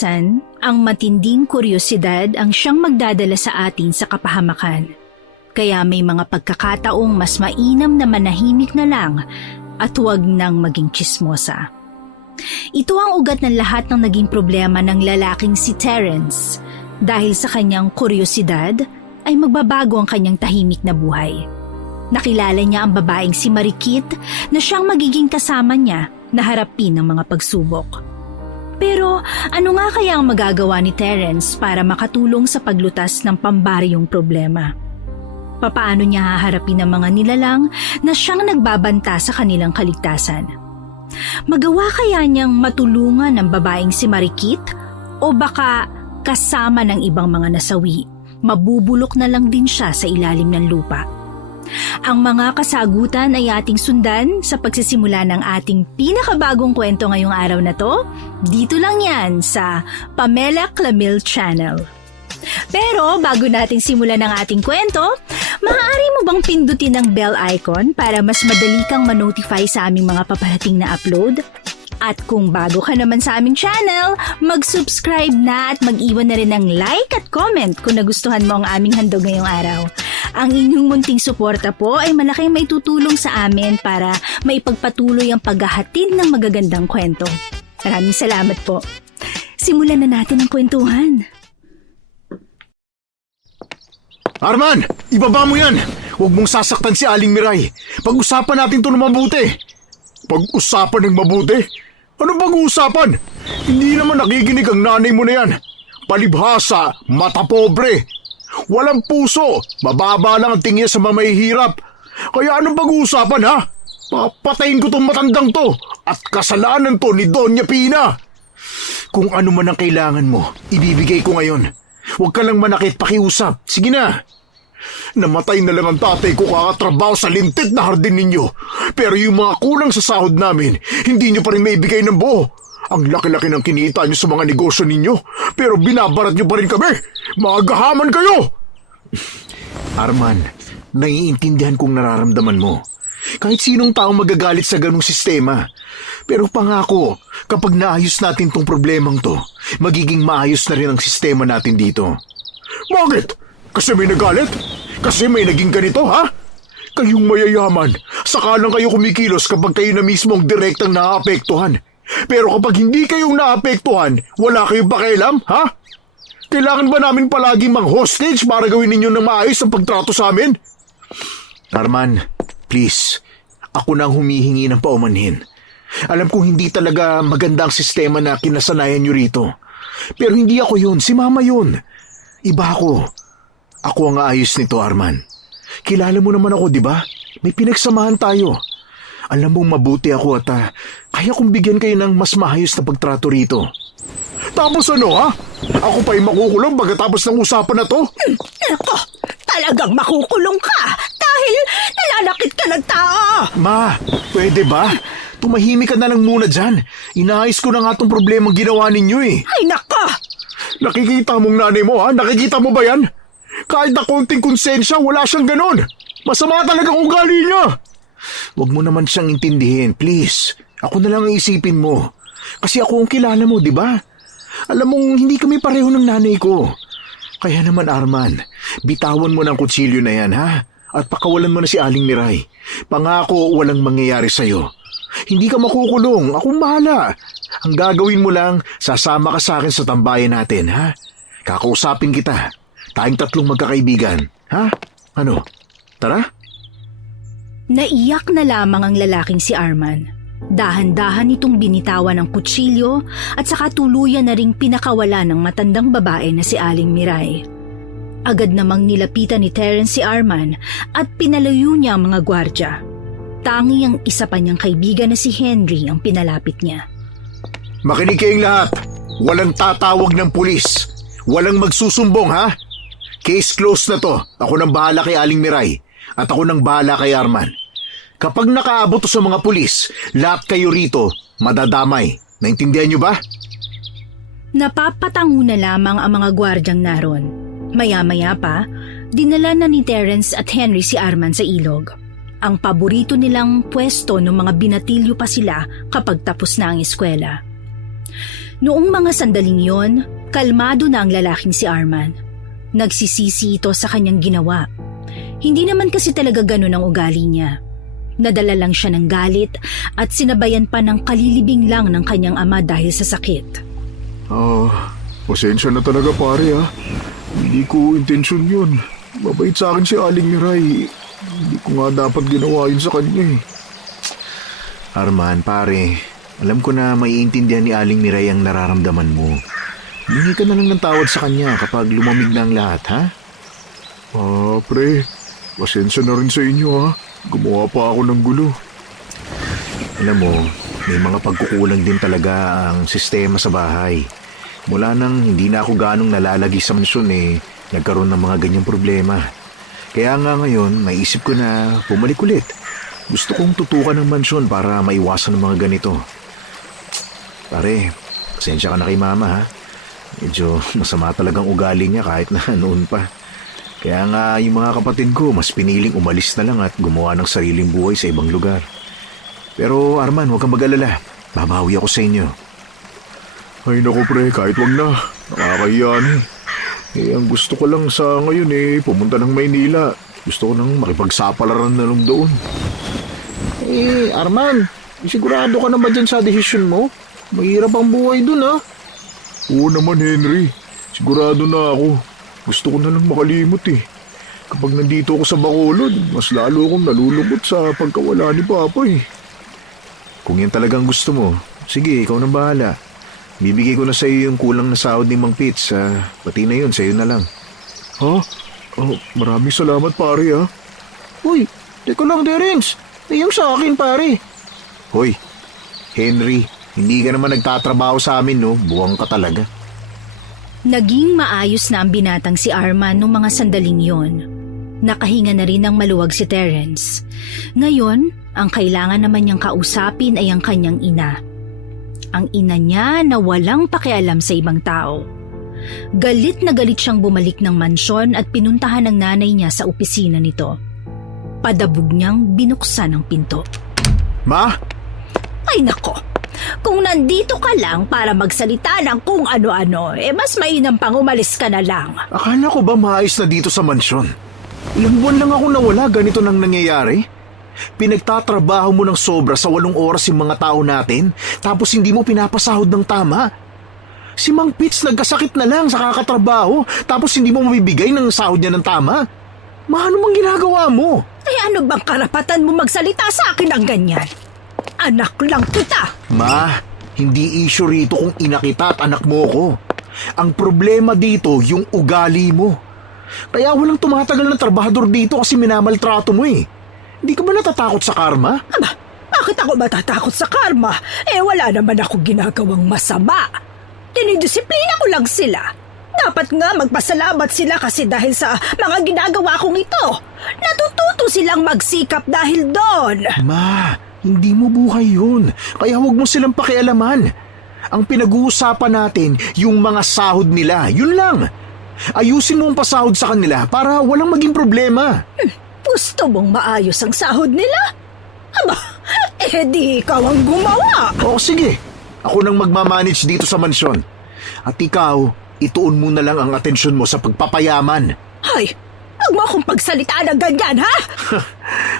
Minsan, ang matinding kuryosidad ang siyang magdadala sa atin sa kapahamakan. Kaya may mga pagkakataong mas mainam na manahimik na lang at huwag nang maging tsismosa. Ito ang ugat ng lahat ng naging problema ng lalaking si Terence. Dahil sa kanyang kuryosidad ay magbabago ang kanyang tahimik na buhay. Nakilala niya ang babaeng si Marikit na siyang magiging kasama niya na harapin ang mga pagsubok. Pero ano nga kaya ang magagawa ni Terence para makatulong sa paglutas ng pambaryong problema? Papaano niya haharapin ang mga nilalang na siyang nagbabanta sa kanilang kaligtasan? Magawa kaya niyang matulungan ang babaeng si Marikit o baka kasama ng ibang mga nasawi, mabubulok na lang din siya sa ilalim ng lupa? Ang mga kasagutan ay ating sundan sa pagsisimula ng ating pinakabagong kwento ngayong araw na to. Dito lang yan sa Pamela Clamil Channel. Pero bago natin simulan ang ating kwento, maaari mo bang pindutin ang bell icon para mas madali kang ma-notify sa aming mga paparating na upload? At kung bago ka naman sa aming channel, mag-subscribe na at mag-iwan na rin ng like at comment kung nagustuhan mo ang aming handog ngayong araw. Ang inyong munting suporta po ay malaking may tutulong sa amin para maipagpatuloy ang paghahatid ng magagandang kwento. Maraming salamat po. Simulan na natin ang kwentuhan. Arman! Ibaba mo yan! Huwag mong sasaktan si Aling Miray. Pag-usapan natin ito ng mabuti. Pag-usapan ng mabuti? Ano pag-uusapan? Hindi naman nakikinig ang nanay mo na yan. Palibhasa, mata pobre. Walang puso, mababa lang ang tingin sa mamahihirap. Kaya anong pag-uusapan ha? Papatayin ko tong matandang to at kasalanan to ni Doña Pina. Kung ano man ang kailangan mo, ibibigay ko ngayon. Huwag ka lang manakit, pakiusap. Sige na. Namatay na lang ang tatay ko kakatrabaho sa lintik na hardin ninyo. Pero yung mga kulang sa sahod namin, hindi nyo pa rin maibigay ng buo. Ang laki-laki ng kinita nyo sa mga negosyo ninyo, pero binabarat nyo pa rin kami. Magahaman kayo! Arman, naiintindihan kong nararamdaman mo. Kahit sinong tao magagalit sa ganung sistema. Pero pangako, kapag naayos natin tong problemang to, magiging maayos na rin ang sistema natin dito. Bakit? Kasi may nagalit? Kasi may naging ganito, ha? Kayong mayayaman, saka lang kayo kumikilos kapag kayo na mismo ang direktang naaapektuhan. Pero kapag hindi kayong naapektuhan, wala kayong pakialam, ha? Kailangan ba namin palagi mang-hostage para gawin ninyo ng maayos ang pagtrato sa amin? Arman, please, ako na ang humihingi ng paumanhin. Alam kong hindi talaga maganda ang sistema na kinasanayan nyo rito. Pero hindi ako yun, si Mama yun. Iba ako. Ako ang aayos nito, Arman. Kilala mo naman ako, di ba? May pinagsamahan tayo. Alam mong mabuti ako at kaya kong bigyan kayo ng mas maayos na pagtrato rito. Tapos ano, ha? Ako pa yung makukulong pagkatapos ng usapan na to? Ako, talagang makukulong ka dahil nalalakit ka ng tao. Ma, pwede ba? Tumahimik ka na lang muna dyan. Inaayos ko na nga tong problemang ginawa ninyo eh. Ay nako! Nakikita mong nanay mo, ha? Nakikita mo ba yan? Kahit na konting konsensya, wala siyang ganon. Masama talaga ang ugali niya. Huwag mo naman siyang intindihin, please. Ako na lang ang isipin mo. Kasi ako ang kilala mo, di ba? Alam mong hindi kami pareho ng nanay ko. Kaya naman, Arman, bitawan mo ng kutsilyo na yan, ha? At pakawalan mo na si Aling Miray. Pangako, walang mangyayari sa'yo. Hindi ka makukulong. Akong bahala. Ang gagawin mo lang, sasama ka sa akin sa tambayan natin, ha? Kakausapin kita. Tayong tatlong magkakaibigan, ha? Ano? Tara? Naiyak na lamang ang lalaking si Arman. Dahan-dahan itong binitawan ng kutsilyo at saka tuluyan na ring pinakawala ng matandang babae na si Aling Miray. Agad namang nilapitan ni Terence si Arman at pinalayo niya ang mga gwardya. Tangi ang isa pa niyang kaibigan na si Henry ang pinalapit niya. Makinig kayong lahat. Walang tatawag ng pulis. Walang magsusumbong, ha? Case closed na to. Ako nang bahala kay Aling Miray. At ako nang bahala kay Arman. Kapag nakaabot to sa mga pulis, lahat kayo rito madadamay. Naintindihan niyo ba? Napapatango na lamang ang mga gwardyang naron. Maya-maya pa, dinala na ni Terence at Henry si Arman sa ilog. Ang paborito nilang pwesto ng mga binatilyo pa sila kapag tapos na ang eskwela. Noong mga sandaling yon, kalmado na ang lalaking si Arman. Nagsisisi ito sa kanyang ginawa. Hindi naman kasi talaga ganun ang ugali niya. Nadala lang siya ng galit at sinabayan pa ng kalilibing lang ng kanyang ama dahil sa sakit. Pasensya na talaga pare ha. Hindi ko intensyon yun. Mabait sa akin si Aling Miray. Hindi ko nga dapat ginawa yun sa kanya eh. Arman, pare, alam ko na maiintindihan ni Aling Miray ang nararamdaman mo. Hingi ka na lang ng tawad sa kanya kapag lumamig na ang lahat, ha? Pre, pasensya na rin sa inyo ha. Gumawa pa ako ng gulo. Alam mo, may mga pagkukulang din talaga ang sistema sa bahay. Mula nang hindi na ako ganong nalalagi sa mansyon nagkaroon ng mga ganyang problema. Kaya nga ngayon, naisip ko na bumalik ulit. Gusto kong tutukan ng mansyon para maiwasan ng mga ganito. Pare, pasensya ka na kay mama ha. Medyo masama talagang ugali niya kahit na noon pa. Kaya nga yung mga kapatid ko mas piniling umalis na lang at gumawa ng sariling buhay sa ibang lugar. Pero Arman, huwag kang mag-alala. Babawi ako sa inyo. Ay naku pre, kahit wag na. Nakakahiya na ang gusto ko lang sa ngayon pumunta ng Maynila. Gusto ko nang makipagsapalaran na lang doon. Arman, sigurado ka na ba dyan sa desisyon mo? Mahirap ang buhay dun ha. Oo naman Henry, sigurado na ako. Gusto ko na lang makalimot Kapag nandito ako sa Bacolod, mas lalo akong nalulungkot sa pagkawala ni Papa Kung yan talagang gusto mo, sige, ikaw na bahala. Bibigay ko na sa iyo yung kulang na sahod ni Mang Pitts. Pati na yun, sa iyo na lang. Ha? Maraming salamat pare ha. Uy, teka lang Terence. Yung sa akin pare. Hoy, Henry, hindi ka naman nagtatrabaho sa amin no? Buwang ka talaga. Naging maayos na ang binatang si Arman nung mga sandaling yon. Nakahinga na rin ng maluwag si Terence. Ngayon, ang kailangan naman niyang kausapin ay ang kanyang ina. Ang ina niya na walang pakialam sa ibang tao. Galit na galit siyang bumalik ng mansyon at pinuntahan ng nanay niya sa opisina nito. Padabog niyang binuksan ang pinto. Ma? Ay nako, kung nandito ka lang para magsalita ng kung ano-ano, mas mainam pang umalis ka na lang. Akala ko ba maayos na dito sa mansyon? Ilang buwan lang ako nawala, ganito nang nangyayari? Pinagtatrabaho mo ng sobra sa 8 oras yung mga tao natin, tapos hindi mo pinapasahod ng tama. Si Mang Pitts nagkasakit na lang sa kakatrabaho, tapos hindi mo mabibigay ng sahod niya ng tama. Ma, ano mang ginagawa mo? Ay ano bang karapatan mo magsalita sa akin ng ganyan? Anak lang kita. Ma, hindi issue rito kung ina kita at anak mo ko. Ang problema dito, yung ugali mo. Kaya walang tumatagal na trabahador dito kasi minamaltrato mo Hindi ka ba natatakot sa karma? Aba, bakit ako matatakot sa karma? Wala naman ako ginagawang masama. Dinidisiplina ko lang sila. Dapat nga magpasalamat sila kasi dahil sa mga ginagawa kong ito. Natututo silang magsikap dahil doon. Ma, hindi mo buhay yun. Kaya huwag mo silang pakialaman. Ang pinag-uusapan natin, yung mga sahod nila, yun lang. Ayusin mo ang pasahod sa kanila para walang maging problema. Gusto mong maayos ang sahod nila? Aba, di ikaw ang gumawa. O sige, ako nang magmamanage dito sa mansyon. At ikaw, ituon mo na lang ang atensyon mo sa pagpapayaman. Hay, huwag mo akong pagsalita ng ganyan, ha?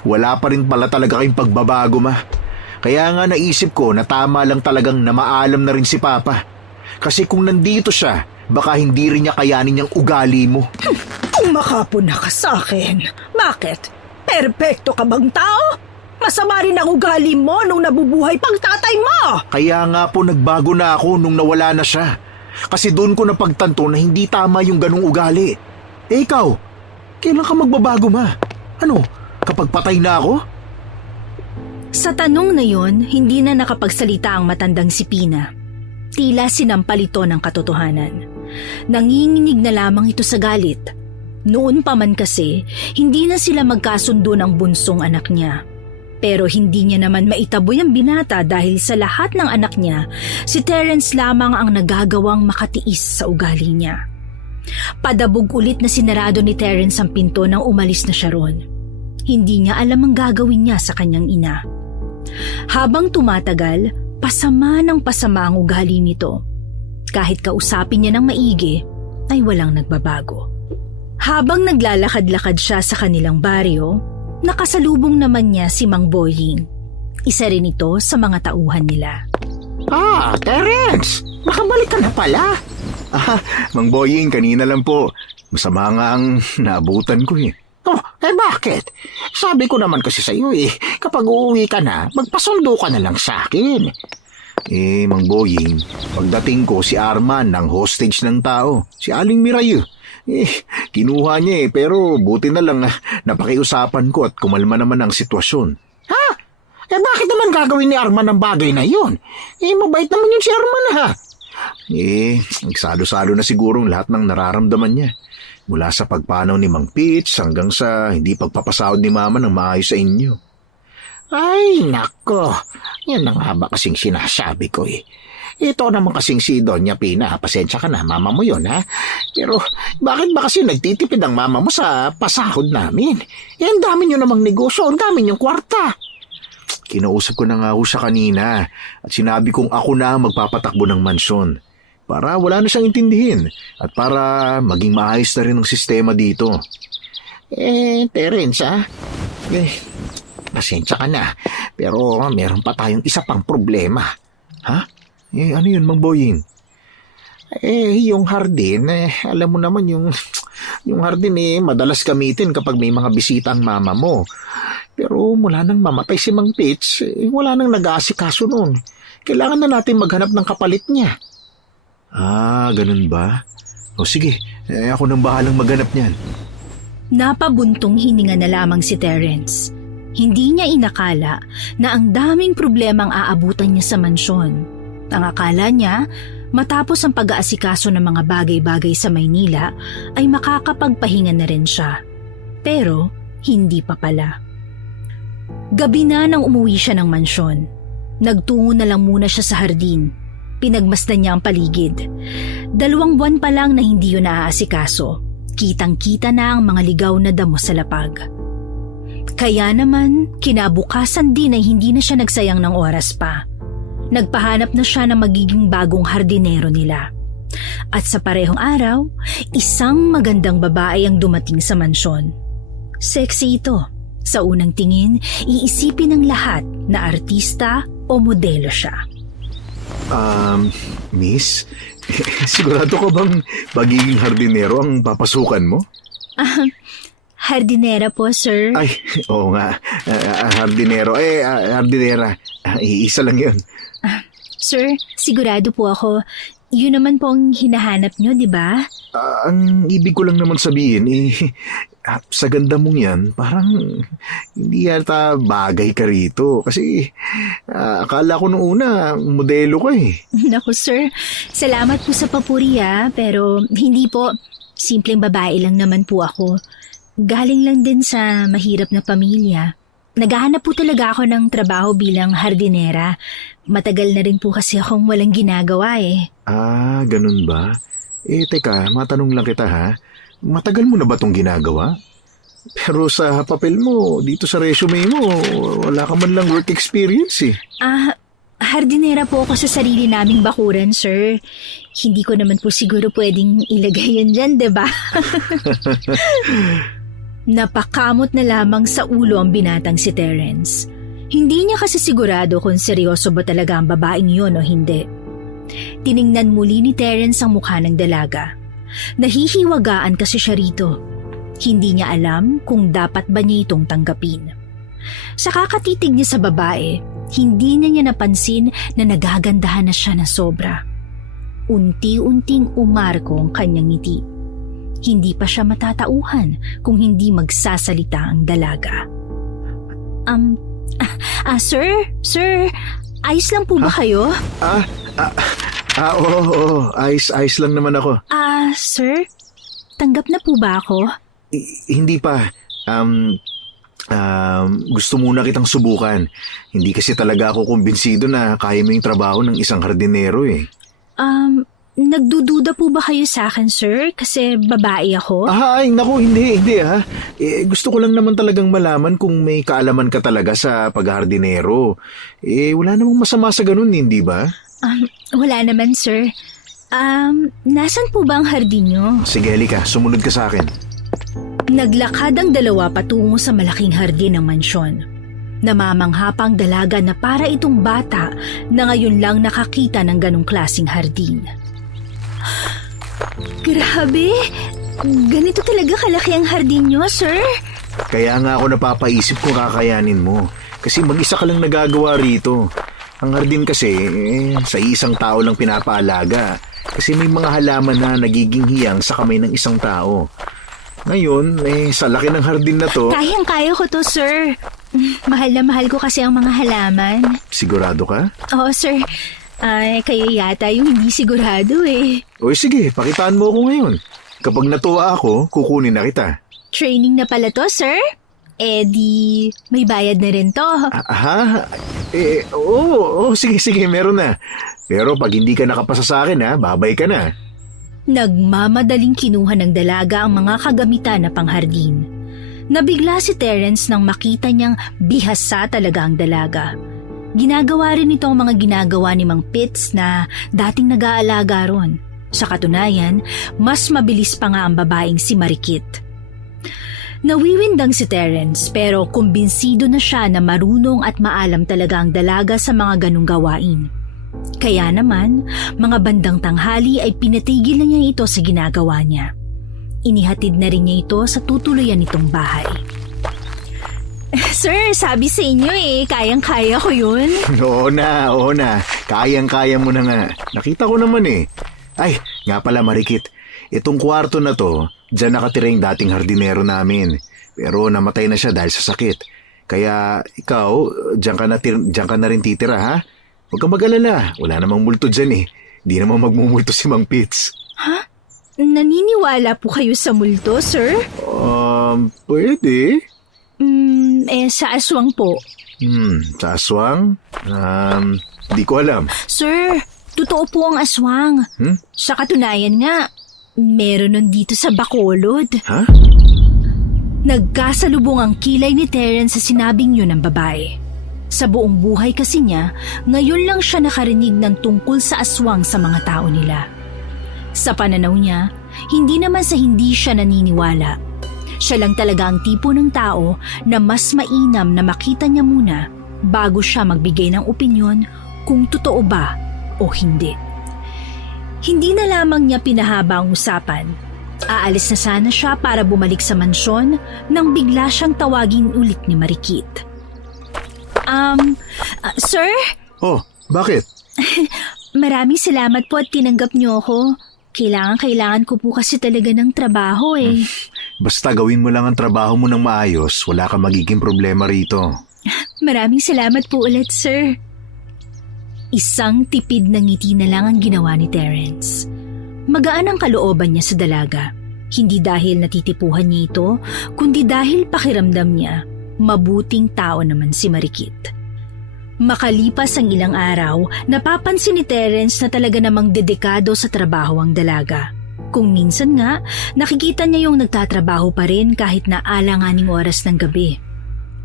Wala pa rin pala talaga kayong pagbabago, ma. Kaya nga naisip ko na tama lang talagang na maalam na rin si Papa. Kasi kung nandito siya, baka hindi rin niya kayanin yung ugali mo. Umakapon na ka sa akin. Bakit? Perpekto ka bang tao? Masama rin ang ugali mo nung nabubuhay pang tatay mo. Kaya nga po nagbago na ako nung nawala na siya. Kasi doon ko napagtanto na hindi tama yung ganung ugali. Ikaw, kailan ka magbabago, ma? Ano, kapag patay na ako? Sa tanong na yon, hindi na nakapagsalita ang matandang si Pina. Tila sinampal ito ng katotohanan. Nanginginig na lamang ito sa galit. Noon pa man kasi, hindi na sila magkasundo ng bunsong anak niya. Pero hindi niya naman maitaboy ang binata dahil sa lahat ng anak niya, si Terence lamang ang nagagawang makatiis sa ugali niya. Padabog ulit na sinarado ni Terence ang pinto nang umalis na siya ron. Hindi niya alam ang gagawin niya sa kanyang ina. Habang tumatagal, pasama ng pasama ang ugali nito. kahit kausapin niya ng maigi, ay walang nagbabago. Habang naglalakad-lakad siya sa kanilang baryo, nakasalubong naman niya si Mang Boying. Isa rin ito sa mga tauhan nila. Terence! Nakabalik ka na pala. Mang Boying, kanina lang po. Masama nga ang naabutan ko eh. Bakit? Sabi ko naman kasi sa iyo kapag uuwi ka na, magpasundo ka na lang sa akin. Mang Boying, pagdating ko si Arman ng hostage ng tao, si Aling Miray. Kinuha niya pero buti na lang napakiusapan ko at kumalma naman ang sitwasyon. Bakit naman gagawin ni Arman ang bagay na yun? Mabait naman yun si Arman ha. Nagsalo-salo na sigurong lahat ng nararamdaman niya. Mula sa pagpanaw ni Mang Pitch hanggang sa hindi pagpapasahod ni Mama ng maayos sa inyo. Ay, nako. Yan ang haba kasing sinasabi ko Ito naman kasing si Doña Pina. Pasensya ka na, mama mo yun ha. Pero bakit ba kasi nagtitipid ang mama mo sa pasahod namin? Ang dami nyo namang negosyo, ang dami nyong kwarta. Kinausap ko na nga ho siya kanina at sinabi kong ako na ang magpapatakbo ng mansyon para wala na siyang intindihin at para maging maayos na rin ang sistema dito. Terence pasensya ka na. Pero meron pa tayong isa pang problema. Ha? Ano yun, Mang Boying? Yung hardin, alam mo naman yung hardin madalas gamitin kapag may mga bisita ang mama mo. Pero mula nang mamatay si Mang Pitch, wala nang nag-aasikaso noon. Kailangan na natin maghanap ng kapalit niya. Ganun ba? O sige, ako nang bahalang maghanap niyan. Napabuntong hininga na lamang si Terence. Hindi niya inakala na ang daming problemang aabutan niya sa mansyon. Ang akala niya, matapos ang pag-aasikaso ng mga bagay-bagay sa Maynila, ay makakapagpahinga na rin siya. Pero hindi pa pala. Gabi na nang umuwi siya ng mansyon. Nagtungo na lang muna siya sa hardin. Pinagmasdan niya ang paligid. 2 buwan pa lang na hindi yun naaasikaso. Kitang-kita na ang mga ligaw na damo sa lapag. Kaya naman, kinabukasan din ay hindi na siya nagsayang ng oras pa. Nagpahanap na siya ng magiging bagong hardinero nila. At sa parehong araw, isang magandang babae ang dumating sa mansyon. Sexy ito. Sa unang tingin, iisipin ng lahat na artista o modelo siya. Miss, sigurado ka bang magiging hardinero ang papasukan mo? Hardinera po, sir. Ay, oo nga. Hardinero. Hardinera. Iisa lang yun. Sir, sigurado po ako. Yun naman po ang hinahanap nyo, di ba? Ang ibig ko lang naman sabihin, sa ganda mong yan, parang hindi yata bagay ka rito. Kasi akala ko nung una, modelo ka Naku, sir. Salamat po sa papuri, pero hindi po. Simpleng babae lang naman po ako. Galing lang din sa mahirap na pamilya. Naghahanap po talaga ako ng trabaho bilang hardinera. Matagal na rin po kasi akong walang ginagawa Ganun ba? Teka, matanong lang kita ha. Matagal mo na ba itong ginagawa? Pero sa papel mo, dito sa resume mo, wala ka man lang work experience Hardinera po ako sa sarili naming bakuran, sir. Hindi ko naman po siguro pwedeng ilagay yun dyan, diba? Napakamot na lamang sa ulo ang binatang si Terence. Hindi niya kasi sigurado kung seryoso ba talaga ang babaeng yun o hindi. Tiningnan muli ni Terence ang mukha ng dalaga. Nahihiwagaan kasi siya rito. Hindi niya alam kung dapat ba niya itong tanggapin. Sa kakatitig niya sa babae, hindi niya napansin na nagagandahan na siya na sobra. Unti-unting umarko ang kanyang ngiti. Hindi pa siya matatauhan kung hindi magsasalita ang dalaga. Sir, ayos lang po ba kayo? Oo, ayos lang naman ako. Sir, tanggap na po ba ako? Hindi pa. Gusto muna kitang subukan. Hindi kasi talaga ako kumbinsido na kaya mo yung trabaho ng isang hardinero Nagdududa po ba kayo sa akin, sir? Kasi babae ako? Ay, naku, hindi ha. Gusto ko lang naman talagang malaman kung may kaalaman ka talaga sa paghardinero. Wala namang masama sa ganun, hindi ba? Wala naman, sir. Nasan po ba ang hardin nyo? Sige, halika. Sumunod ka sa akin. Naglakad ang dalawa patungo sa malaking hardin ng mansyon. Namamangha pa ang dalaga na para itong bata na ngayon lang nakakita ng ganong klaseng hardin. Grabe! Ganito talaga kalaki ang hardin nyo, sir? Kaya nga ako napapaisip kung kakayanin mo. Kasi mag-isa ka lang nagagawa rito. Ang hardin kasi, sa isang tao lang pinapaalaga. Kasi may mga halaman na nagiging hiyang sa kamay ng isang tao. Ngayon, sa laki ng hardin na to... Kayang-kaya ko to, sir. Mahal na mahal ko kasi ang mga halaman. Sigurado ka? Oo, sir. Kayo yata yung hindi sigurado eh. O sige, pakitaan mo ako ngayon. Kapag natuwa ako, kukunin na kita. Training na pala to, sir? Di may bayad na rin to. Ha? Oo, sige, meron na. Pero pag hindi ka nakapasa sa akin, babay ka na. Nagmamadaling kinuha ng dalaga ang mga kagamitan na panghardin. Nabigla si Terence nang makita niyang bihasa talaga ang dalaga. Ginagawa rin ito ang mga ginagawa ni Mang Pitts na dating nag-aalaga ron. Sa katunayan, mas mabilis pa nga ang babaeng si Marikit. Nawiwindang si Terence pero kumbinsido na siya na marunong at maalam talaga ang dalaga sa mga ganong gawain. Kaya naman, mga bandang tanghali ay pinatigil na niya ito sa ginagawa niya. Inihatid na rin niya ito sa tutuluyan nitong bahay. Sir, sabi sa inyo kayang-kaya ko yun. Oo na. Kayang-kaya mo na nga. Nakita ko naman Ay, nga pala Marikit. Itong kwarto na to, dyan nakatira yung dating hardinero namin. Pero namatay na siya dahil sa sakit. Kaya ikaw, dyan ka na rin titira, ha? Huwag kang mag-alala. Wala namang multo dyan Di naman magmumulto si Mang Pitts. Ha? Naniniwala po kayo sa multo, sir? Pwede. Sa aswang po. Sa aswang? Di ko alam. Sir, totoo po ang aswang. Sa katunayan nga, meron nun dito sa Bacolod. Ha? Nagkasalubong ang kilay ni Terence sa sinabing yun ng babae. Sa buong buhay kasi niya, ngayon lang siya nakarinig ng tungkol sa aswang sa mga tao nila. Sa pananaw niya, hindi naman sa hindi siya naniniwala. Siya lang talaga ang tipo ng tao na mas mainam na makita niya muna bago siya magbigay ng opinyon kung totoo ba o hindi. Hindi na lamang niya pinahaba ang usapan. Aalis na sana siya para bumalik sa mansyon nang bigla siyang tawagin ulit ni Marikit. Sir? Oh, bakit? Maraming salamat po at tinanggap niyo ako. Kailangan ko po kasi talaga ng trabaho Basta gawin mo lang ang trabaho mo ng maayos, wala kang magiging problema rito. Maraming salamat po ulit, sir. Isang tipid na ngiti na lang ang ginawa ni Terence. Magaan ang kalooban niya sa dalaga. Hindi dahil natitipuhan niya ito, kundi dahil pakiramdam niya, mabuting tao naman si Marikit. Makalipas ang ilang araw, napapansin ni Terence na talaga namang dedikado sa trabaho ang dalaga. Kung minsan nga, nakikita niya yung nagtatrabaho pa rin kahit na alanganing oras ng gabi.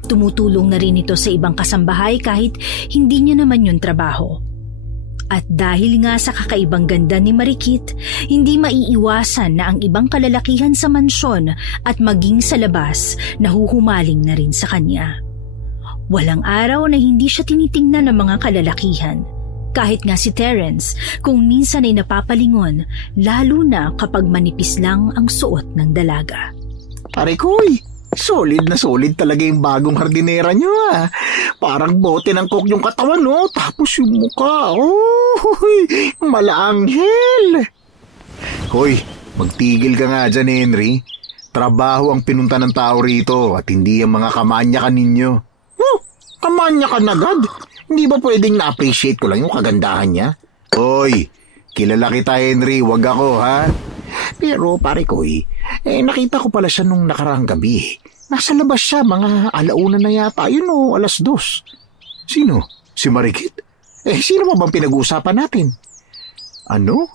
Tumutulong na rin ito sa ibang kasambahay kahit hindi niya naman yung trabaho. At dahil nga sa kakaibang ganda ni Marikit, hindi maiiwasan na ang ibang kalalakihan sa mansyon at maging sa labas nahuhumaling na rin sa kanya. Walang araw na hindi siya tinitingnan ng mga kalalakihan. Kahit nga si Terence, kung minsan ay napapalingon, lalo na kapag manipis lang ang suot ng dalaga. Arikoy, solid na solid talaga yung bagong hardinera nyo Parang bote ng coke yung katawan tapos yung mukha, malaanghel. Hoy, magtigil ka nga dyan, Henry. Trabaho ang pinunta ng tao rito at hindi ang mga kamanyakan ninyo. Kamanyakan agad? Hindi ba pwedeng na-appreciate ko lang yung kagandahan niya? Hoy, kilala kita, Henry, wag ako, ha? Pero pare ko nakita ko pala siya nung nakaraang gabi. Nasa labas siya, mga alauna na yata, 2:00. Sino? Si Marikit? Sino ba bang pinag-uusapan natin? Ano?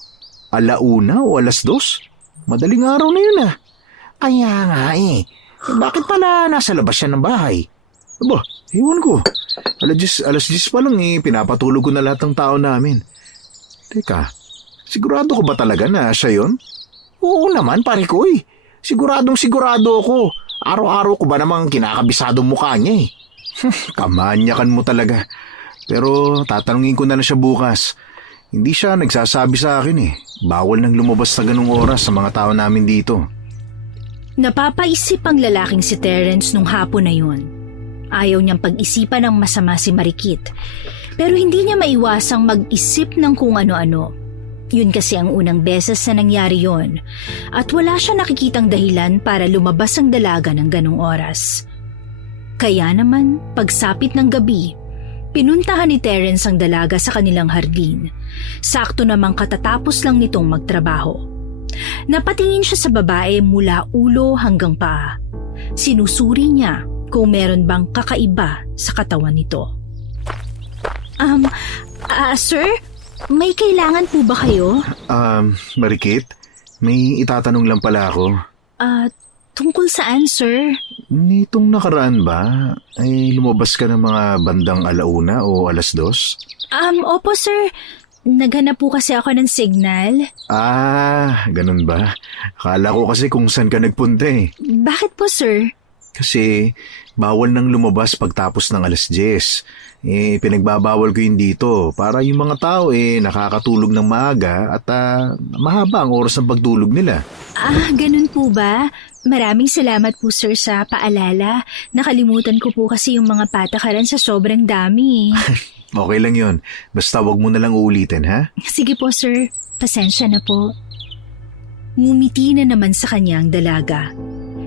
1:00 o 2:00? Madaling araw na yun Kaya nga bakit pala nasa labas siya ng bahay? Aba, ewan ko. 10 pa lang pinapatulog ko na lahat ng tao namin. Teka, Sigurado ka ba talaga na siya yon? Oo naman, pare ko eh. Siguradong sigurado ako. Araw-araw ko ba namang kinakabisadong mukha niya eh. Kamanyakan mo talaga. Pero tatanungin ko na lang siya bukas. Hindi siya nagsasabi sa akin eh. Bawal nang lumabas sa ganung oras sa mga tao namin dito. Napapaisip ang lalaking si Terence nung hapon na yun. Ayaw niyang pag-isipan ng masama si Marikit. Pero hindi niya maiwasang mag-isip ng kung ano-ano. Yun kasi ang unang beses na nangyari yon. At wala siya nakikitang dahilan para lumabas ang dalaga ng ganong oras. Kaya naman, pagsapit ng gabi, pinuntahan ni Terence ang dalaga sa kanilang hardin. Sakto namang katatapos lang nitong magtrabaho. Napatingin siya sa babae mula ulo hanggang paa. Sinusuri niya kung meron bang kakaiba sa katawan nito. Sir? May kailangan po ba kayo? Marikit, may itatanong lang pala ako. Tungkol saan, sir? Nitong nakaraan ba, ay lumabas ka ng mga bandang 1:00 o 2:00? Opo, sir. Naghanap po kasi ako ng signal. Ganun ba? Akala ko kasi kung saan ka nagpunta eh. Bakit po, sir? Kasi bawal nang lumabas pagtapos ng 10:00. Pinagbabawal ko yun dito para yung mga tao nakakatulog ng maaga at mahaba ang oras ng pagtulog nila. Ganun po ba? Maraming salamat po, sir, sa paalala. Nakalimutan ko po kasi yung mga patakaran sa sobrang dami. Okay lang yun. Basta wag mo na lang uulitin, ha? Sige po, sir. Pasensya na po. Ngumiti na naman sa kanya ang dalaga.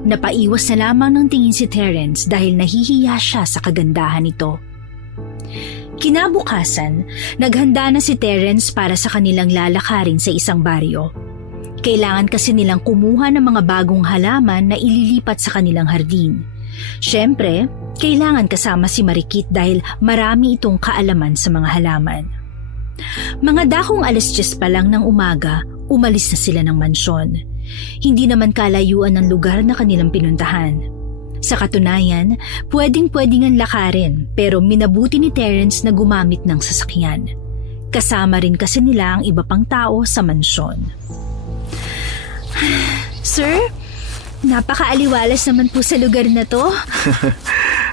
Napaiwas na lamang ng tingin si Terence dahil nahihiya siya sa kagandahan nito. Kinabukasan, naghanda na si Terence para sa kanilang lalakarin sa isang baryo. Kailangan kasi nilang kumuha ng mga bagong halaman na ililipat sa kanilang hardin. Siyempre, kailangan kasama si Marikit dahil marami itong kaalaman sa mga halaman. Mga dakong 10:00 pa lang ng umaga, umalis na sila ng mansyon. Hindi naman kalayuan ang lugar na kanilang pinuntahan. Sa katunayan, pwedeng-pwedeng lakarin pero minabuti ni Terence na gumamit ng sasakyan. Kasama rin kasi nila ang iba pang tao sa mansyon. Sir, napakaaliwalas naman po sa lugar na to.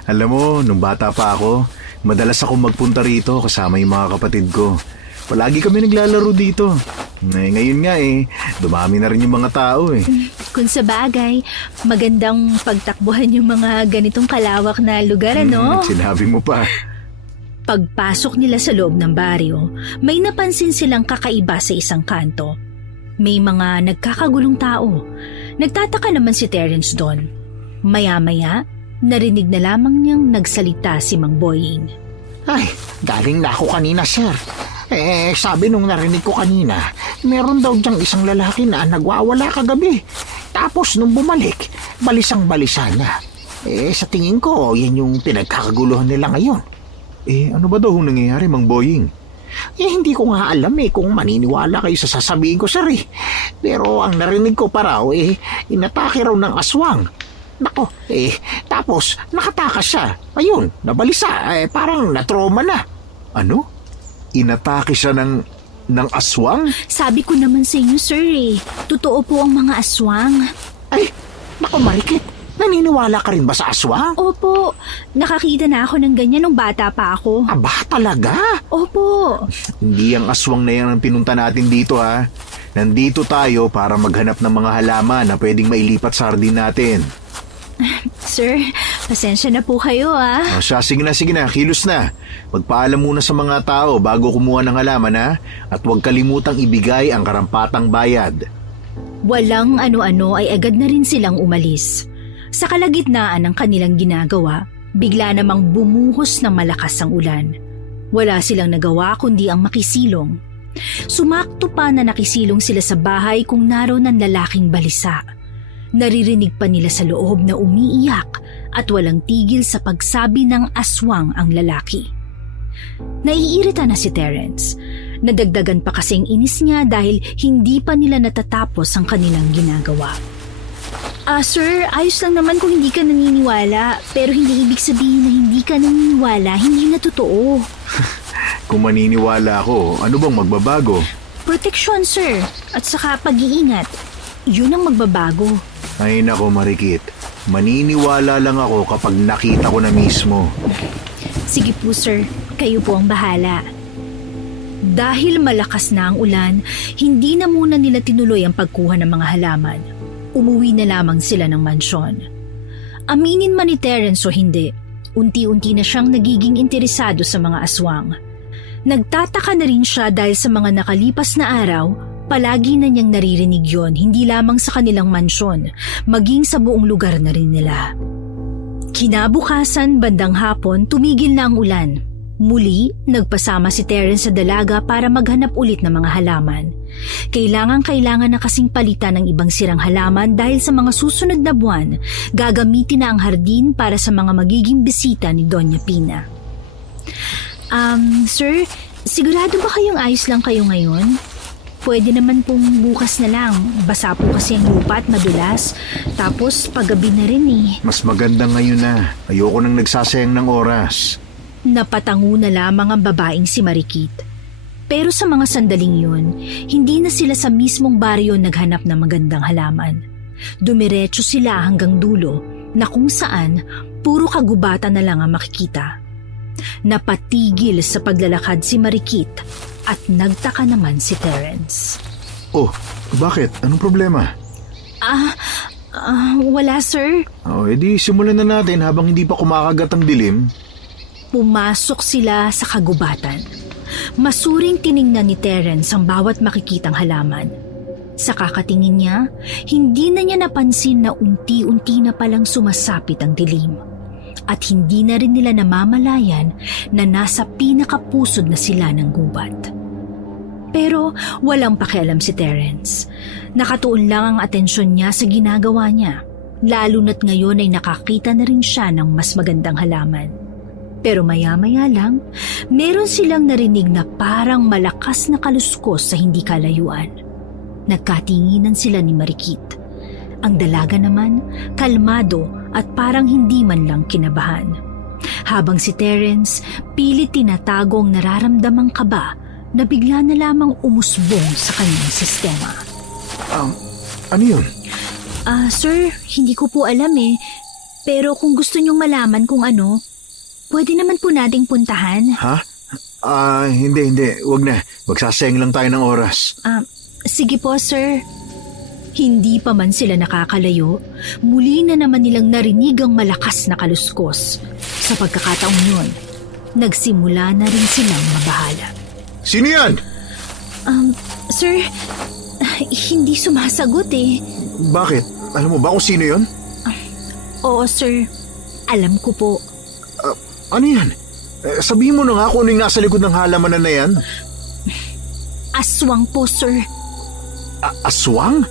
Alam mo, nung bata pa ako, madalas akong magpunta rito kasama yung mga kapatid ko. Palagi kami naglalaro dito. Ngayon nga dumami na rin yung mga tao Kung sa bagay, magandang pagtakbuhan yung mga ganitong kalawak na lugar, ano? Sinabi mo pa. Pagpasok nila sa loob ng baryo, may napansin silang kakaiba sa isang kanto. May mga nagkakagulong tao. Nagtataka naman si Terence doon. Maya-maya, narinig na lamang niyang nagsalita si Mang Boying. Ay, galing na ako kanina, sir. Sabi nung narinig ko kanina, meron daw diyang isang lalaki na nagwawala kagabi. Tapos nung bumalik, balisang-balisa na. Sa tingin ko, yan yung pinagkakaguluhan nila ngayon. Ano ba daw nangyayari, Mang Boying? Hindi ko nga alam kung maniniwala kayo sa sasabihin ko, sir. Pero ang narinig ko pa raw, inatake raw ng aswang. Nako, tapos nakatakas siya. Ayun, nabalisa, parang natroma na. Ano? Inatake siya ng aswang? Sabi ko naman sa inyo, sir, totoo po ang mga aswang. Ay, nako Marikit, naniniwala ka rin ba sa aswang? Opo, nakakita na ako ng ganyan nung bata pa ako. Aba, talaga? Opo. Hindi ang aswang na yan ang pinunta natin dito, ha? Nandito tayo para maghanap ng mga halaman na pwedeng mailipat sa hardin natin. Sir, pasensya na po kayo, Sige na, kilos na. Magpaalam muna sa mga tao bago kumuha ng halaman, ha? At huwag kalimutang ibigay ang karampatang bayad. Walang ano-ano ay agad na rin silang umalis. Sa kalagitnaan ng kanilang ginagawa, bigla namang bumuhos ng malakas ang ulan. Wala silang nagawa kundi ang makisilong. Sumakto pa na nakisilong sila sa bahay kung naroon ang lalaking balisa. Naririnig pa nila sa loob na umiiyak at walang tigil sa pagsabi ng aswang ang lalaki. Naiirita na si Terence. Nadagdagan pa kasing inis niya dahil hindi pa nila natatapos ang kanilang ginagawa. Sir, ayos lang naman kung hindi ka naniniwala, pero hindi ibig sabihin na hindi ka naniniwala, hindi na totoo. Kung maniniwala ako, ano bang magbabago? proteksyon, sir. At saka pag-iingat. Yun ang magbabago. Ay nako, Marikit. Maniniwala lang ako kapag nakita ko na mismo. Sige po, sir. Kayo po ang bahala. Dahil malakas na ang ulan, hindi na muna nila tinuloy ang pagkuha ng mga halaman. Umuwi na lamang sila ng mansyon. Aminin man ni Terence o hindi, unti-unti na siyang nagiging interesado sa mga aswang. Nagtataka na rin siya dahil sa mga nakalipas na araw, palagi na niyang naririnig yon hindi lamang sa kanilang mansyon, maging sa buong lugar na rin nila. Kinabukasan, bandang hapon, tumigil na ang ulan. Muli, nagpasama si Terence sa dalaga para maghanap ulit ng mga halaman. Kailangan na kasing palitan ng ibang sirang halaman dahil sa mga susunod na buwan, gagamitin na ang hardin para sa mga magiging bisita ni Doña Pina. Sir, sigurado ba kayong ayos lang kayo ngayon? Pwede naman pong bukas na lang. Basa po kasi ang lupa at madulas. Tapos paggabi na rin eh. Mas maganda ngayon na. Ayoko nang nagsasayang ng oras. Napatango na lamang ang babaeng si Marikit. Pero sa mga sandaling yun, hindi na sila sa mismong baryo naghanap ng magandang halaman. Dumiretso sila hanggang dulo na kung saan puro kagubatan na lang ang makikita. Napatigil sa paglalakad si Marikit at nagtaka naman si Terence. Oh, bakit? Anong problema? Wala sir. Oh, edi simulan na natin habang hindi pa kumakagat ang dilim. Pumasok sila sa kagubatan. Masuring tiningnan ni Terence ang bawat makikitang halaman. Sa kakatingin niya, hindi na niya napansin na unti-unti na palang sumasapit ang dilim. At hindi na rin nila namamalayan na nasa pinakapusod na sila ng gubat. Pero walang pakialam si Terence. Nakatuon lang ang atensyon niya sa ginagawa niya, lalo na't ngayon ay nakakita na rin siya ng mas magandang halaman. Pero maya-maya lang, meron silang narinig na parang malakas na kaluskos sa hindi kalayuan. Nagkatinginan sila ni Marikit. Ang dalaga naman, kalmado at parang hindi man lang kinabahan. Habang si Terence, pilit tinatago ang nararamdamang kaba na bigla na lamang umusbong sa kanyang sistema. Ano yun? Sir, hindi ko po alam eh. Pero kung gusto niyong malaman kung ano, pwede naman po nating puntahan. Ha? Hindi. Wag na. Magsasayang lang tayo ng oras. Sige po, sir. Hindi pa man sila nakakalayo, muli na naman nilang narinig ang malakas na kaluskos. Sa pagkakataong yun, nagsimula na rin silang mabahala. Sino yan? Sir, hindi sumasagot eh. Bakit? Alam mo ba kung sino yon? Oo, sir. Alam ko po. Ano yan? Sabihin mo na nga kung ano yung nasa likod ng halamanan na yan. Aswang po, sir. Aswang?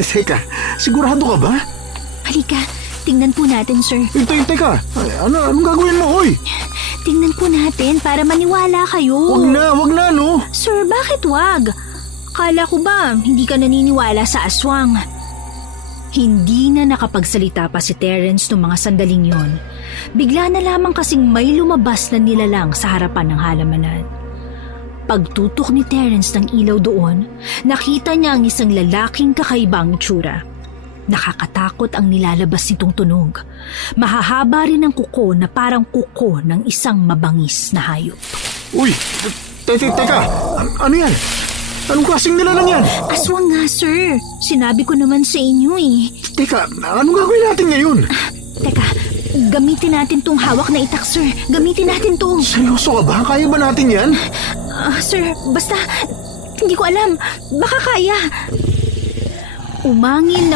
Teka, sigurado ka ba? Halika, tingnan po natin, sir. Teka. Anong gagawin mo, oy? Tingnan po natin para maniwala kayo. Wag na, no? Sir, bakit wag? Kala ko ba hindi ka naniniwala sa aswang? Hindi na nakapagsalita pa si Terence noong mga sandaling yon. Bigla na lamang kasing may lumabas na nilalang sa harapan ng halamanan. Pagtutok ni Terence ng ilaw doon, nakita niya ang isang lalaking kakaibang itsura. Nakakatakot ang nilalabas nitong tunog. Mahahaba rin ang kuko na parang kuko ng isang mabangis na hayop. Uy, teka, ano yan? Anong klaseng nilalang yan? Aswang nga, sir. Sinabi ko naman sa inyo eh. Teka, anong gagawin natin ngayon? Teka, gamitin natin tong hawak na itak, sir. Gamitin natin to. Seryoso ka ba? Kaya ba natin yan? Sir, basta, hindi ko alam. Baka kaya. Umangil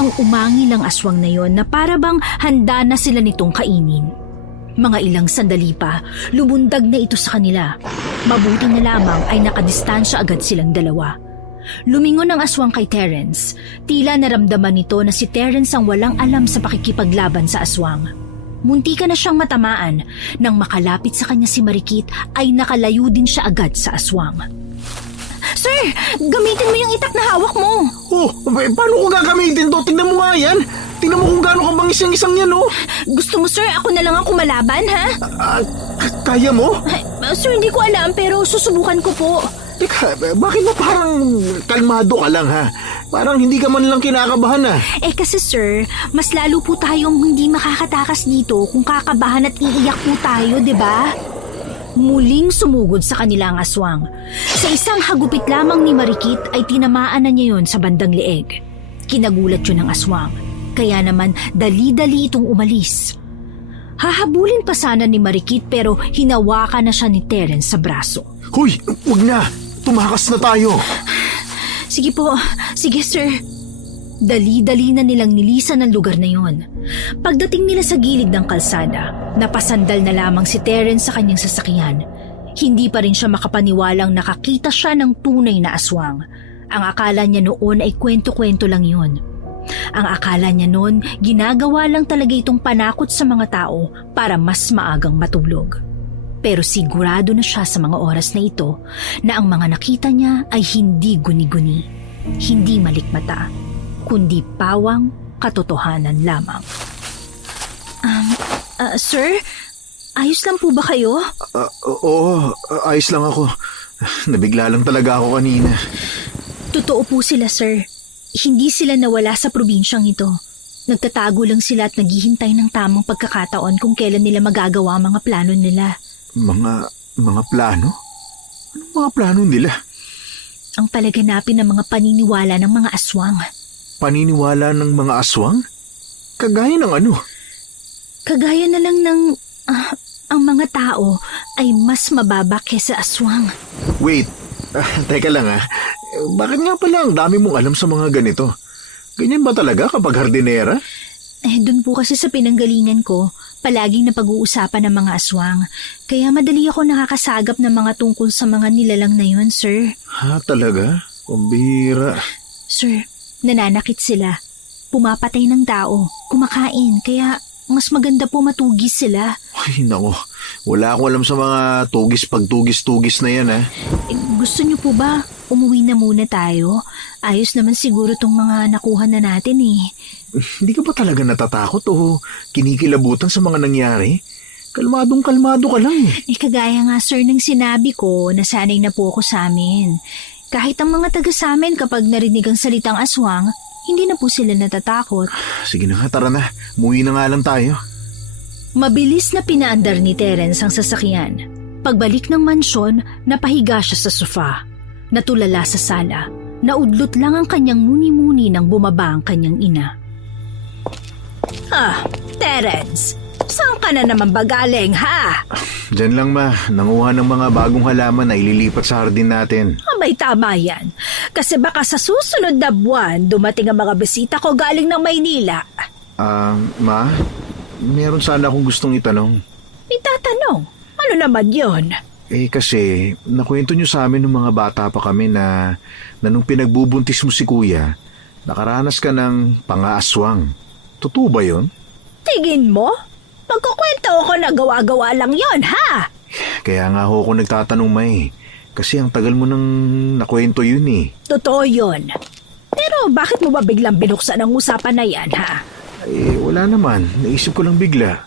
ang aswang na yon na para bang handa na sila nitong kainin. Mga ilang sandali pa, lumundag na ito sa kanila. Mabuti na lamang ay nakadistansya agad silang dalawa. Lumingon ang aswang kay Terence. Tila naramdaman nito na si Terence ang walang alam sa pakikipaglaban sa aswang. Muntika na siyang matamaan. Nang makalapit sa kanya si Marikit ay nakalayo din siya agad sa aswang. Sir, gamitin mo yung itak na hawak mo. Oh, paano ko gagamitin to? Tingnan mo nga yan. Tingnan mo kung gaano kabangis yung isang yan, oh. Gusto mo, sir, ako na lang ang kumalaban, ha? Kaya mo? Sir, hindi ko alam pero susubukan ko po. Teka, bakit mo parang kalmado ka lang ha? Parang hindi ka man lang kinakabahan ha? Kasi sir, mas lalo po tayong hindi makakatakas dito kung kakabahan at iiyak po tayo, di ba? Muling sumugod sa kanila ang aswang. Sa isang hagupit lamang ni Marikit ay tinamaan na niya yon sa bandang leeg. Kinagulat yun ng aswang, kaya naman dali-dali itong umalis. Hahabulin pa sana ni Marikit pero hinawakan na siya ni Terence sa braso. Hoy, wag na! Tumakas na tayo! Sige po, sige sir. Dali-dali na nilang nilisan ang lugar na yon. Pagdating nila sa gilid ng kalsada, napasandal na lamang si Terence sa kanyang sasakyan. Hindi pa rin siya makapaniwalang nakakita siya ng tunay na aswang. Ang akala niya noon ay kwento-kwento lang yon. Ang akala niya noon, ginagawa lang talaga itong panakot sa mga tao para mas maagang matulog. Pero sigurado na siya sa mga oras na ito na ang mga nakita niya ay hindi guni-guni, hindi malikmata, kundi pawang katotohanan lamang. Sir? Ayos lang po ba kayo? Oo, ayos lang ako. Nabigla lang talaga ako kanina. Totoo po sila, sir. Hindi sila nawala sa probinsyang ito. Nagtatago lang sila at naghihintay ng tamang pagkakataon kung kailan nila magagawa ang mga plano nila. Mga plano? Anong mga plano nila? Ang palaganapin ng mga paniniwala ng mga aswang. Paniniwala ng mga aswang? Kagaya ng ano? Kagaya na lang ng ang mga tao ay mas mababa kesa aswang. Wait, teka lang Bakit nga pala ang dami mong alam sa mga ganito? Ganyan ba talaga kapag hardinera? Doon po kasi sa pinanggalingan ko, palaging napag-uusapan ng mga aswang. Kaya madali ako nakakasagap ng mga tungkol sa mga nilalang na yun, sir. Ha, talaga? Pambira. Sir, nananakit sila. Pumapatay ng tao, kumakain, kaya mas maganda po matugis sila. Ay, nako. Wala akong alam sa mga tugis-pagtugis-tugis na yan, Gusto niyo po ba umuwi na muna tayo? Ayos naman siguro tong mga nakuha na natin Hindi ka ba talaga natatakot o kinikilabutan sa mga nangyari? Kalmadong-kalmado ka lang Kagaya nga sir ng sinabi ko, nasanay na po ako sa amin. Kahit ang mga taga sa amin kapag narinig ang salitang aswang, hindi na po sila natatakot. Sige na nga, tara na. Muwi na nga lang tayo. Mabilis na pinaandar ni Terence ang sasakyan. Pagbalik ng mansyon, napahiga siya sa sofa. Natulala sa sala. Naudlot lang ang kanyang muni-muni nang bumaba ang kanyang ina. Terence, saan ka na naman ba galing, ha? Diyan lang nanguha ng mga bagong halaman na ililipat sa hardin natin. Abay, tama yan. Kasi baka sa susunod na buwan, dumating ang mga bisita ko galing ng Maynila. Ma, meron sana akong gustong itanong. Itatanong, ano naman yon? Kasi nakwento nyo sa amin nung mga bata pa kami na nung pinagbubuntis mo si kuya, nakaranas ka ng pangaaswang. Totoo ba yun? Tingin mo? Pagkukwento ko na gawa-gawa lang yon, ha? Kaya nga ako nagtatanong, May. Kasi ang tagal mo nang nakwento yun Totoo yun. Pero bakit mo ba biglang binuksan ang usapan na yan, ha? Wala naman. Naisip ko lang bigla.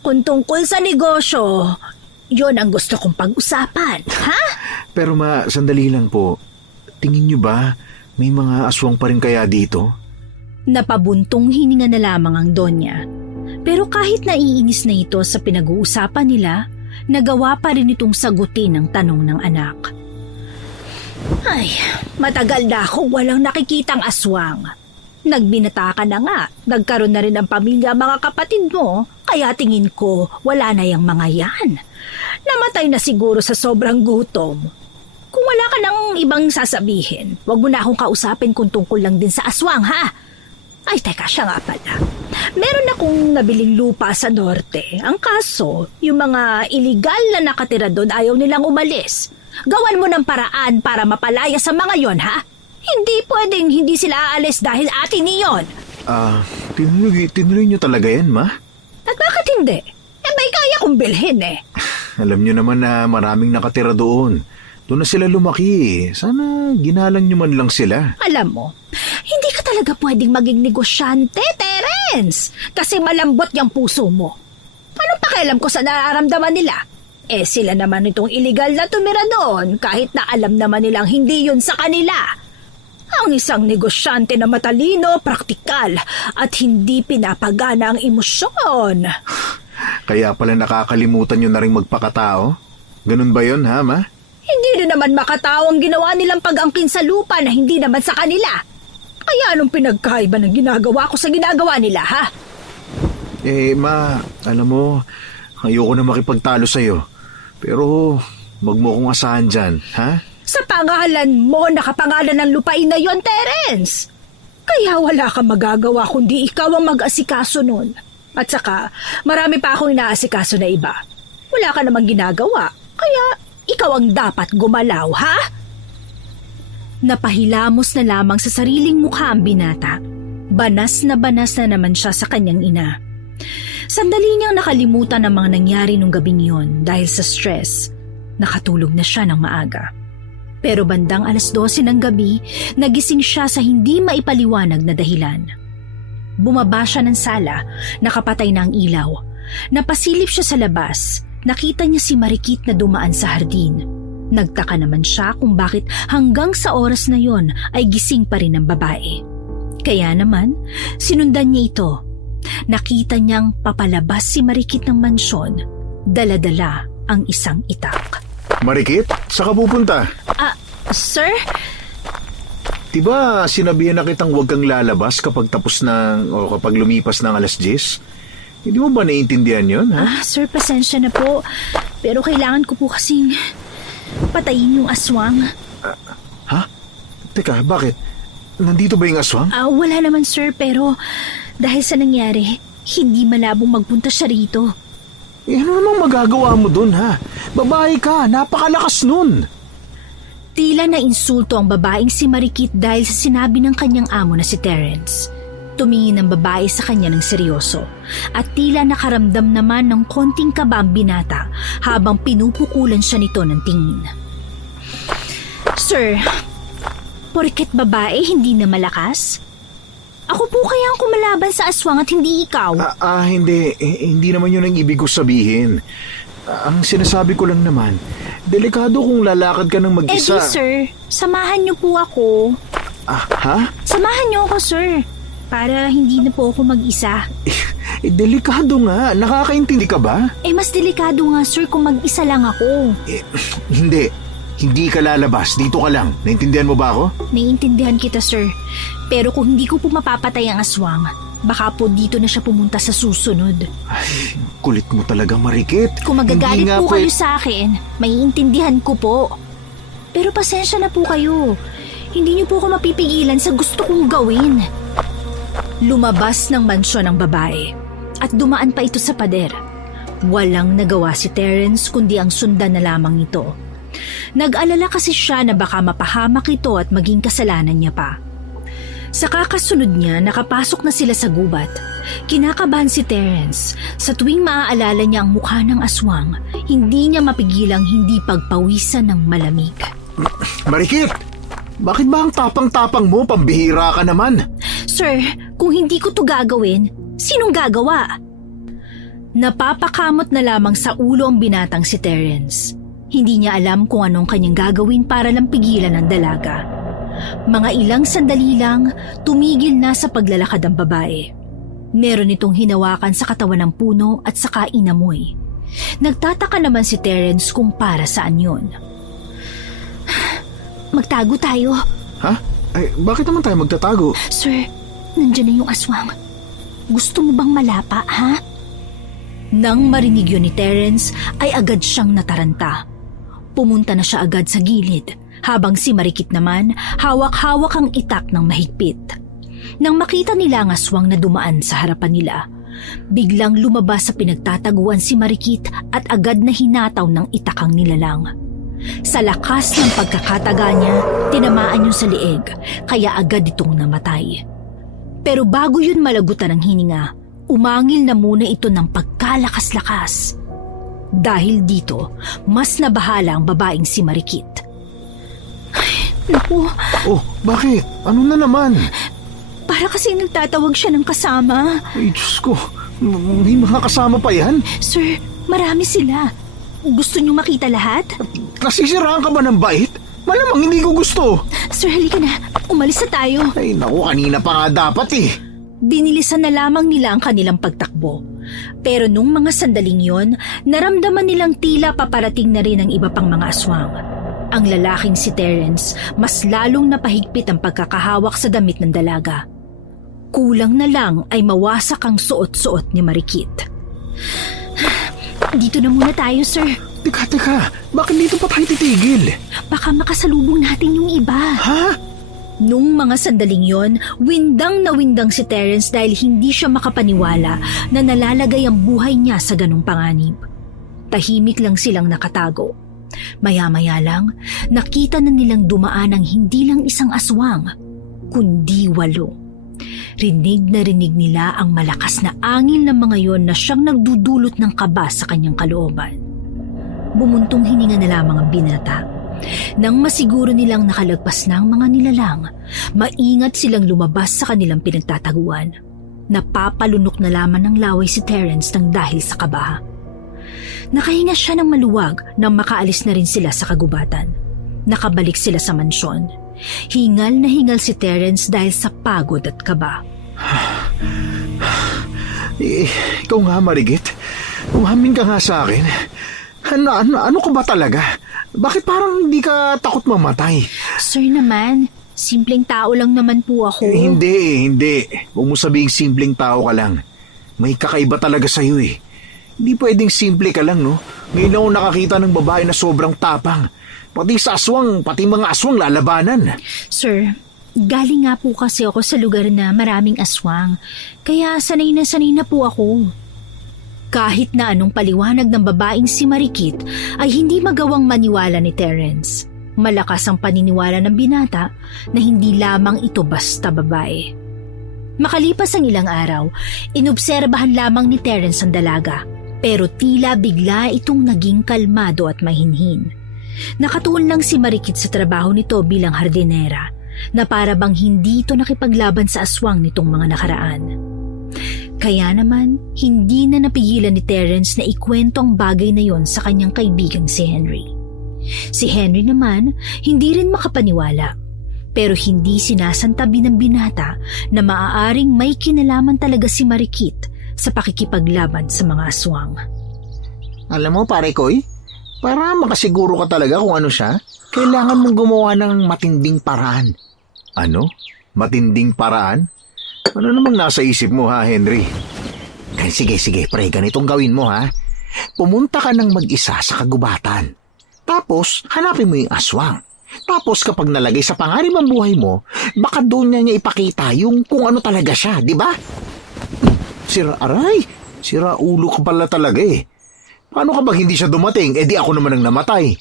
Kung tungkol sa negosyo, yon ang gusto kong pag-usapan, ha? Pero sandali lang po. Tingin nyo ba may mga aswang pa rin kaya dito? Napabuntong hininga na lamang ang Donya. Pero kahit naiinis na ito sa pinag-uusapan nila, nagawa pa rin itong sagutin ang tanong ng anak. Ay, matagal na akong walang nakikitang aswang. Nagbinata ka na nga, nagkaroon na rin ng pamilya mga kapatid mo, kaya tingin ko wala na yung mga yan. Namatay na siguro sa sobrang gutom. Kung wala ka nang ibang sasabihin, wag mo na akong kausapin kung tungkol lang din sa aswang, ha? Ay, teka, siya nga pala. Meron akong nabiling lupa sa norte. Ang kaso, yung mga iligal na nakatira doon ayaw nilang umalis. Gawan mo ng paraan para mapalaya sa mga yon, ha? Hindi pwedeng hindi sila aalis dahil atin niyon. Tinuloy nyo talaga yan, Ma? At bakit hindi? May kaya kong bilhin Alam nyo naman na maraming nakatira doon. Doon na sila lumaki. Sana ginalang nyo man lang sila. Alam mo, hindi ka talaga pwedeng maging negosyante, Terence. Kasi malambot yung puso mo. Anong pakialam ko sa nararamdaman nila? Sila naman itong illegal na tumira doon kahit na alam naman nilang hindi yun sa kanila. Ang isang negosyante na matalino, praktikal at hindi pinapagana ang emosyon. Kaya pala nakakalimutan nyo na rin magpakatao? Ganun ba yun, ha, ma? Hindi rin naman makatao ang ginawa nilang pag-angkin sa lupa na hindi naman sa kanila. Kaya anong pinagkaiba ng ginagawa ko sa ginagawa nila, ha? Ma, alam mo, ayoko na makipagtalo sa'yo. Pero, wag mo akong asahan dyan, ha? Sa pangalan mo, nakapangalan ng lupain na yon, Terence. Kaya wala kang magagawa kundi ikaw ang mag-asikaso nun. At saka, marami pa akong inaasikaso na iba. Wala ka namang ginagawa, kaya ikaw ang dapat gumalaw, ha? Napahilamos na lamang sa sariling mukha ang binata. Banas na naman siya sa kanyang ina. Sandali niyang nakalimutan ang mga nangyari nung gabing yon dahil sa stress. Nakatulog na siya ng maaga. Pero bandang 12:00 ng gabi, nagising siya sa hindi maipaliwanag na dahilan. Bumaba siya ng sala, nakapatay na ang ilaw. Napasilip siya sa labas, nakita niya si Marikit na dumaan sa hardin. Nagtaka naman siya kung bakit hanggang sa oras na yon ay gising pa rin ang babae. Kaya naman, sinundan niya ito. Nakita niyang papalabas si Marikit ng mansyon, dala-dala ang isang itak. Marikit, saan ka pupunta? Sir? Diba sinabihan na kitang huwag kang lalabas kapag tapos ng o kapag lumipas ng 10:00? Hindi mo ba naiintindihan yun, ha? Sir, pasensya na po. Pero kailangan ko po kasing patayin yung aswang. Ha? Teka, bakit? Nandito ba yung aswang? Wala naman, sir, pero dahil sa nangyari, hindi malabong magpunta siya rito. Ano namang magagawa mo dun, ha? Babae ka, napakalakas nun. Tila na insulto ang babaeng si Marikit dahil sa sinabi ng kanyang amo na si Terence. Tumingin ang babae sa kanya ng seryoso at tila nakaramdam naman ng konting kaba ang binata habang pinupukulan siya nito ng tingin. Sir, porket babae hindi na malakas? Ako po kaya ang kumalaban sa aswang at hindi ikaw? Hindi. Hindi naman yun ang ibig ko sabihin. Ang sinasabi ko lang naman, delikado kung lalakad ka ng mag-isa. Sir, samahan niyo po ako. Ha? Samahan niyo ako, sir. Para hindi na po ako mag-isa. Delikado nga. Nakakaintindi ka ba? Mas delikado nga, sir, kung mag-isa lang ako. Hindi. Hindi ka lalabas. Dito ka lang. Naintindihan mo ba ako? Naiintindihan kita, sir. Pero kung hindi ko po mapapatay ang aswang, baka po dito na siya pumunta sa susunod. Ay, kulit mo talaga, Marikit. Kung magagalit po kayo sa akin, maiintindihan ko po. Pero pasensya na po kayo. Hindi niyo po ako mapipigilan sa gusto kong gawin. Lumabas ng mansyon ang babae at dumaan pa ito sa pader. Walang nagawa si Terence kundi ang sundan na lamang ito. Nag-alala kasi siya na baka mapahamak ito at maging kasalanan niya pa. Sa kakasunod niya, nakapasok na sila sa gubat. Kinakabahan si Terence. Sa tuwing maaalala niya ang mukha ng aswang, hindi niya mapigilang hindi pagpawisan ng malamig. Marikit! Bakit ba ang tapang-tapang mo? Pambihira ka naman. Sir, kung hindi ko to gagawin, sinong gagawa? Napapakamot na lamang sa ulo ang binatang si Terence. Hindi niya alam kung anong kanyang gagawin para lang pigilan ang dalaga. Mga ilang sandali lang, tumigil na sa paglalakad ang babae. Meron itong hinawakan sa katawan ng puno at saka inamoy. Nagtataka naman si Terence kung para saan yun. Magtago tayo. Ha? Ay, bakit naman tayo magtatago? Sir, nandiyan na yung aswang. Gusto mo bang malapa, ha? Nang marinig yun ni Terence, ay agad siyang nataranta. Pumunta na siya agad sa gilid, habang si Marikit naman, hawak-hawak ang itak ng mahigpit. Nang makita nila ang aswang na dumaan sa harapan nila, biglang lumabas sa pinagtataguan si Marikit at agad na hinataw ng itak ang nilalang. Sa lakas ng pagkakataga niya, tinamaan yun sa lieg, kaya agad itong namatay. Pero bago yun malagutan ng hininga, umangil na muna ito ng pagkalakas-lakas. Dahil dito, mas nabahala ang babaeng si Marikit. Ay, naku. Oh, bakit? Ano na naman? Para kasi nagtatawag siya ng kasama. Ay, Diyos ko. May mga kasama pa yan? Sir, marami sila. Gusto niyong makita lahat? Nasisiraan ka ba ng bait? Malamang hindi ko gusto. Sir, halika na. Umalis na tayo. Ay naku, kanina pa nga dapat eh. Binilisan na lamang nila ang kanilang pagtakbo. Pero nung mga sandaling yon, naramdaman nilang tila paparating na rin ang iba pang mga aswang. Ang lalaking si Terence, mas lalong napahigpit ang pagkakahawak sa damit ng dalaga. Kulang na lang ay mawasak ang suot-suot ni Marikit. Dito na muna tayo, sir. Teka, bakit dito pa tayo titigil? Baka makasalubong natin yung iba. Ha? Nung mga sandaling yon, windang na windang si Terence dahil hindi siya makapaniwala na nalalagay ang buhay niya sa ganong panganib. Tahimik lang silang nakatago. Maya-maya lang, nakita na nilang dumaan ang hindi lang isang aswang, kundi 8. Rinig na rinig nila ang malakas na angin ng mga yon na siyang nagdudulot ng kaba sa kanyang kalooban. Bumuntong hininga na lamang ang binata. Nang masiguro nilang nakalagpas na ang mga nilalang, maingat silang lumabas sa kanilang pinagtataguan. Napapalunok na lamang ng laway si Terence nang dahil sa kaba. Nakahinga siya ng maluwag nang makaalis na rin sila sa kagubatan. Nakabalik sila sa mansyon. Hingal na hingal si Terence dahil sa pagod at kaba. Ikaw nga, Marigit. Umamin ka nga sa akin. Ano ka ba talaga? Bakit parang hindi ka takot mamatay? Sir naman, simpleng tao lang naman po ako. Hindi. Huwag mo sabihing simpleng tao ka lang. May kakaiba talaga sa'yo eh. Hindi pwedeng simple ka lang, no? Ngayon ako nakakita ng babae na sobrang tapang. Pati sa aswang, pati mga aswang lalabanan. Sir, galing nga po kasi ako sa lugar na maraming aswang. Kaya sanay na po ako. Kahit na anong paliwanag ng babaeng si Marikit ay hindi magawang maniwala ni Terence. Malakas ang paniniwala ng binata na hindi lamang ito basta babae. Makalipas ang ilang araw, inobserbahan lamang ni Terence ang dalaga, pero tila bigla itong naging kalmado at mahinhin. Nakatuon lang si Marikit sa trabaho nito bilang hardinera, na para bang hindi ito nakipaglaban sa aswang nitong mga nakaraan. Kaya naman, hindi na napigilan ni Terence na ikwento ang bagay na yon sa kanyang kaibigang si Henry. Si Henry naman, hindi rin makapaniwala, pero hindi sinasantabi ng binata na maaaring may kinalaman talaga si Marikit sa pakikipaglaban sa mga aswang. Alam mo, pare Koy, para makasiguro ka talaga kung ano siya, kailangan mong gumawa ng matinding paraan. Ano? Matinding paraan? Ano namang nasa isip mo ha, Henry? Ay, sige, pre, ganitong gawin mo ha. Pumunta ka ng mag-isa sa kagubatan. Tapos, hanapin mo yung aswang. Tapos kapag nalagay sa pangarib ang buhay mo, baka doon niya ipakita yung kung ano talaga siya, di ba? Sira ulo ka pala talaga eh. Paano kapag hindi siya dumating, di ako naman ang namatay?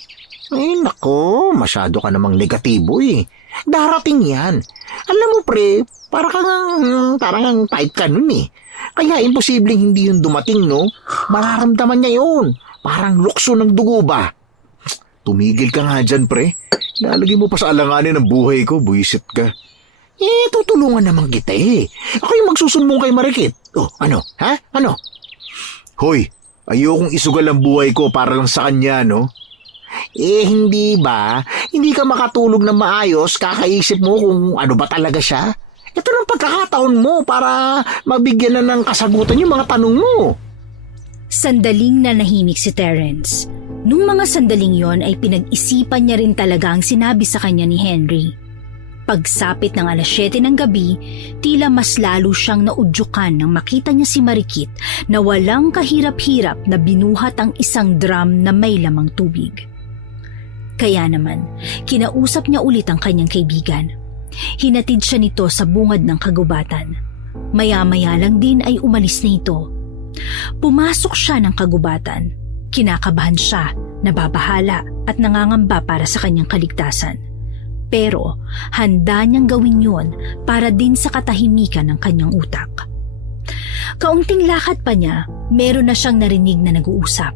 Ay, nako, masyado ka namang negatibo eh. Darating yan. Alam mo pre, parang type ka nun eh. Kaya imposibleng hindi yun dumating, no? Mararamdaman niya yun. Parang lukso ng dugo ba? Tumigil ka nga dyan, pre. Nalagay mo pa sa alanganin ng buhay ko, buisit ka. Tutulungan naman kita eh. Ako yung magsusumbong kay Marikit. Oh, ano? Ha? Ano? Hoy, ayokong isugal ang buhay ko para lang sa kanya, no? Hindi ba? Hindi ka makatulog na maayos, kakaisip mo kung ano ba talaga siya? Ito ng pagkakataon mo para mabigyan na ng kasagutan yung mga tanong mo. Sandaling nanahimik si Terence. Nung mga sandaling yon ay pinag-isipan niya rin talaga ang sinabi sa kanya ni Henry. Pagsapit ng 7:00 ng gabi, tila mas lalo siyang naudyukan nang makita niya si Marikit na walang kahirap-hirap na binuhat ang isang drum na may lamang tubig. Kaya naman, kinausap niya ulit ang kanyang kaibigan. Hinatid siya nito sa bungad ng kagubatan. Maya-maya lang din ay umalis na ito. Pumasok siya ng kagubatan. Kinakabahan siya, nababahala at nangangamba para sa kanyang kaligtasan. Pero handa niyang gawin yun para din sa katahimikan ng kanyang utak. Kaunting lakad pa niya, meron na siyang narinig na nag-uusap.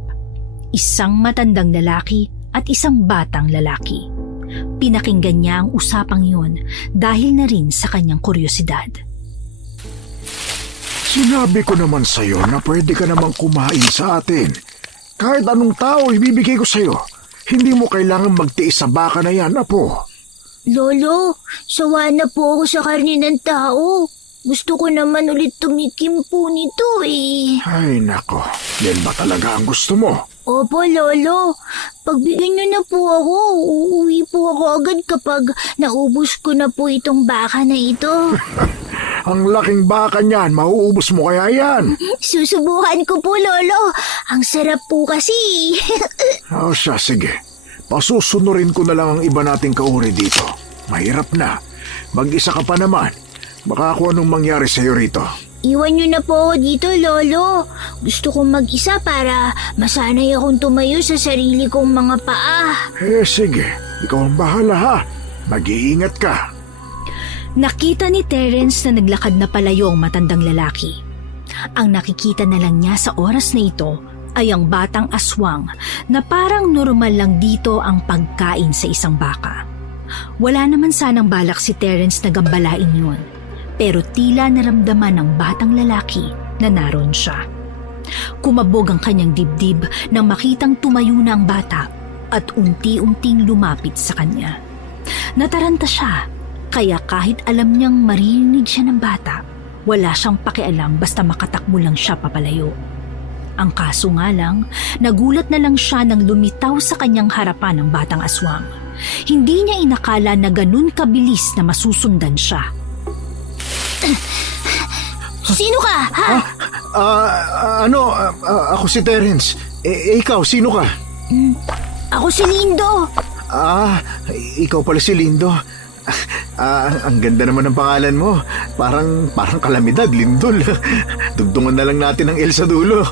Isang matandang lalaki at isang batang lalaki. Pinakinggan niya ang usapang yun dahil na rin sa kanyang kuryosidad. Sinabi ko naman sa'yo na pwede ka namang kumain sa atin. Kahit anong tao ibibigay ko sa'yo. Hindi mo kailangan magtiis sa baka na yan, apo. Lolo, sawa na po ako sa karne ng tao. Gusto ko naman ulit tumikim po nito eh. Ay nako, yan ba talaga ang gusto mo? Opo, Lolo. Pagbigyan niyo na po ako. Uuwi po ako agad kapag naubos ko na po itong baka na ito. Ang laking baka niyan, mauubos mo kaya yan? Susubukan ko po, Lolo. Ang sarap po kasi. O siya, sige. Pasusunurin ko na lang ang iba nating kauri dito. Mahirap na. Mag-isa ka pa naman. Baka kung anong mangyari sa'yo rito. Iwan niyo na po ako dito, Lolo. Gusto kong mag-isa para masanay akong tumayo sa sarili kong mga paa. Sige. Ikaw ang bahala ha. Mag-iingat ka. Nakita ni Terence na naglakad na palayo ang matandang lalaki. Ang nakikita na lang niya sa oras na ito ay ang batang aswang na parang normal lang dito ang pagkain sa isang baka. Wala naman sanang balak si Terence na gambalain yun, pero tila naramdaman ng batang lalaki na naroon siya. Kumabog ang kanyang dibdib nang makitang tumayo na ang bata at unti-unting lumapit sa kanya. Nataranta siya. Kaya kahit alam niyang marinig siya ng bata, wala siyang pakialam basta makatakbo lang siya papalayo. Ang kaso nga lang, nagulat na lang siya nang lumitaw sa kanyang harapan ng batang aswang. Hindi niya inakala na ganun kabilis na masusundan siya. Sino ka, ha? Ako si Terence. Ikaw, sino ka? Ako si Lindo. Ikaw pala si Lindo. Ang ganda naman ng pangalan mo. Parang kalamidad, Lindol. Dugtungan na lang natin ang L sa dulo.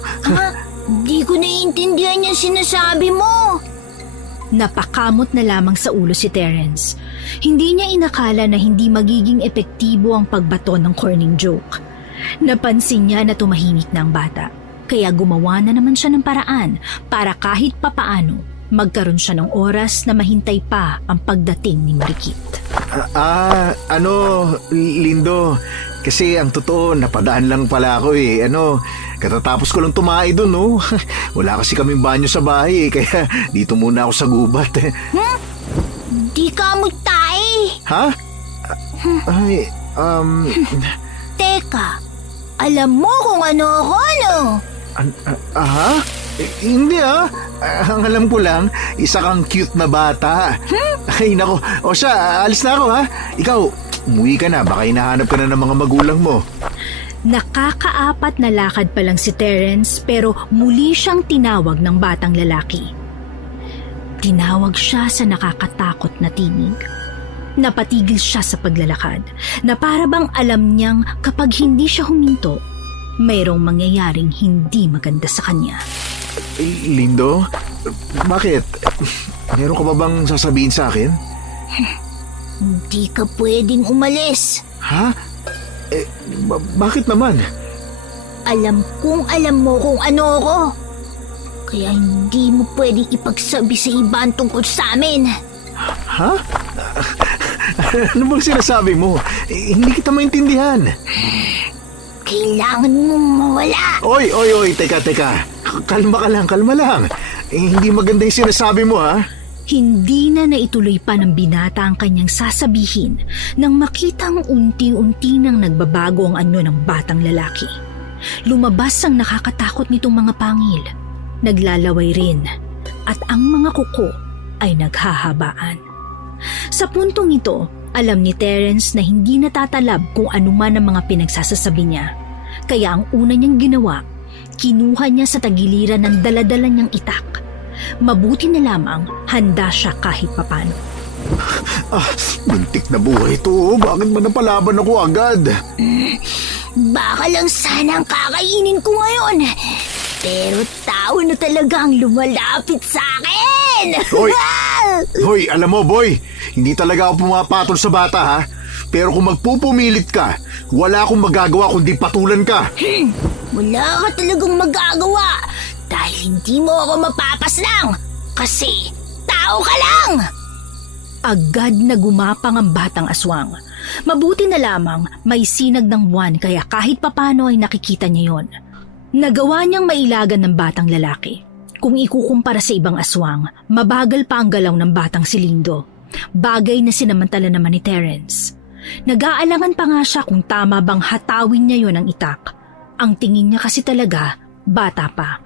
Di ko naiintindihan yung sinasabi mo. Napakamot na lamang sa ulo si Terence. Hindi niya inakala na hindi magiging epektibo ang pagbato ng corning joke. Napansin niya na tumahimik na ang bata. Kaya gumawa na naman siya ng paraan para kahit papaano magkaroon siya ng oras na mahintay pa ang pagdating ni Marikit. Lindo, kasi ang totoo, napadaan lang pala ako eh. Katatapos ko lang tumae doon, no? Wala kasi kaming banyo sa bahay eh, kaya dito muna ako sa gubat. Di ka magtae. Ha? Teka, alam mo kung ano ako, no? Hindi ang alam ko lang, isa kang cute na bata. Ay nako, o siya, alis na ako ha. Ikaw, umuwi ka na, baka hinahanap ka na ng mga magulang mo. Nakakaapat na lakad pa lang si Terence pero muli siyang tinawag ng batang lalaki. Tinawag siya sa nakakatakot na tinig. Napatigil siya sa paglalakad na para bang alam niyang kapag hindi siya huminto, mayroong mangyayaring hindi maganda sa kanya. Lindo, bakit? Meron ka ba bang sasabihin sa akin? Hindi ka pwedeng umalis. Ha? Bakit naman? Alam mo kung ano ako. Kaya hindi mo pwedeng ipagsabi sa iba ang tungkol sa amin. Ha? Ano bang sinasabi mo? Hindi kita maintindihan. Kailangan mong mawala. Oy, teka. Kalma lang. Hindi maganda yung sinasabi mo, ha? Hindi na naituloy pa ng binata ang kanyang sasabihin nang makitang unti-unti nang nagbabago ang anyo ng batang lalaki. Lumabas ang nakakatakot nitong mga pangil. Naglalaway rin at ang mga kuko ay naghahabaan. Sa puntong ito, alam ni Terence na hindi natatalab kung anuman ang mga pinagsasasabi niya. Kaya ang una niyang ginawa, kinuha niya sa tagiliran ng daladala niyang itak. Mabuti na lamang handa siya kahit papano. Buntik na buhay ito. Bakit ba napalaban ako agad? Baka lang sana ang kakainin ko ngayon. Pero tao na talaga ang lumalapit sa akin. Hoy, alam mo boy, hindi talaga ako pumapatol sa bata ha. Pero kung magpupumilit ka, wala akong magagawa kundi patulan ka. Wala ka talagang magagawa dahil hindi mo ako mapapaslang kasi tao ka lang. Agad na gumapang ang batang aswang. Mabuti na lamang may sinag ng buwan kaya kahit papano ay nakikita niya yon. Nagawa niyang mailagan ng batang lalaki. Kung ikukumpara sa ibang aswang, mabagal pa ang galaw ng batang si Lindo. Bagay na sinamantala naman ni Terence. Nag-aalangan pa nga siya kung tama bang hatawin niya yon ng itak. Ang tingin niya kasi talaga, bata pa.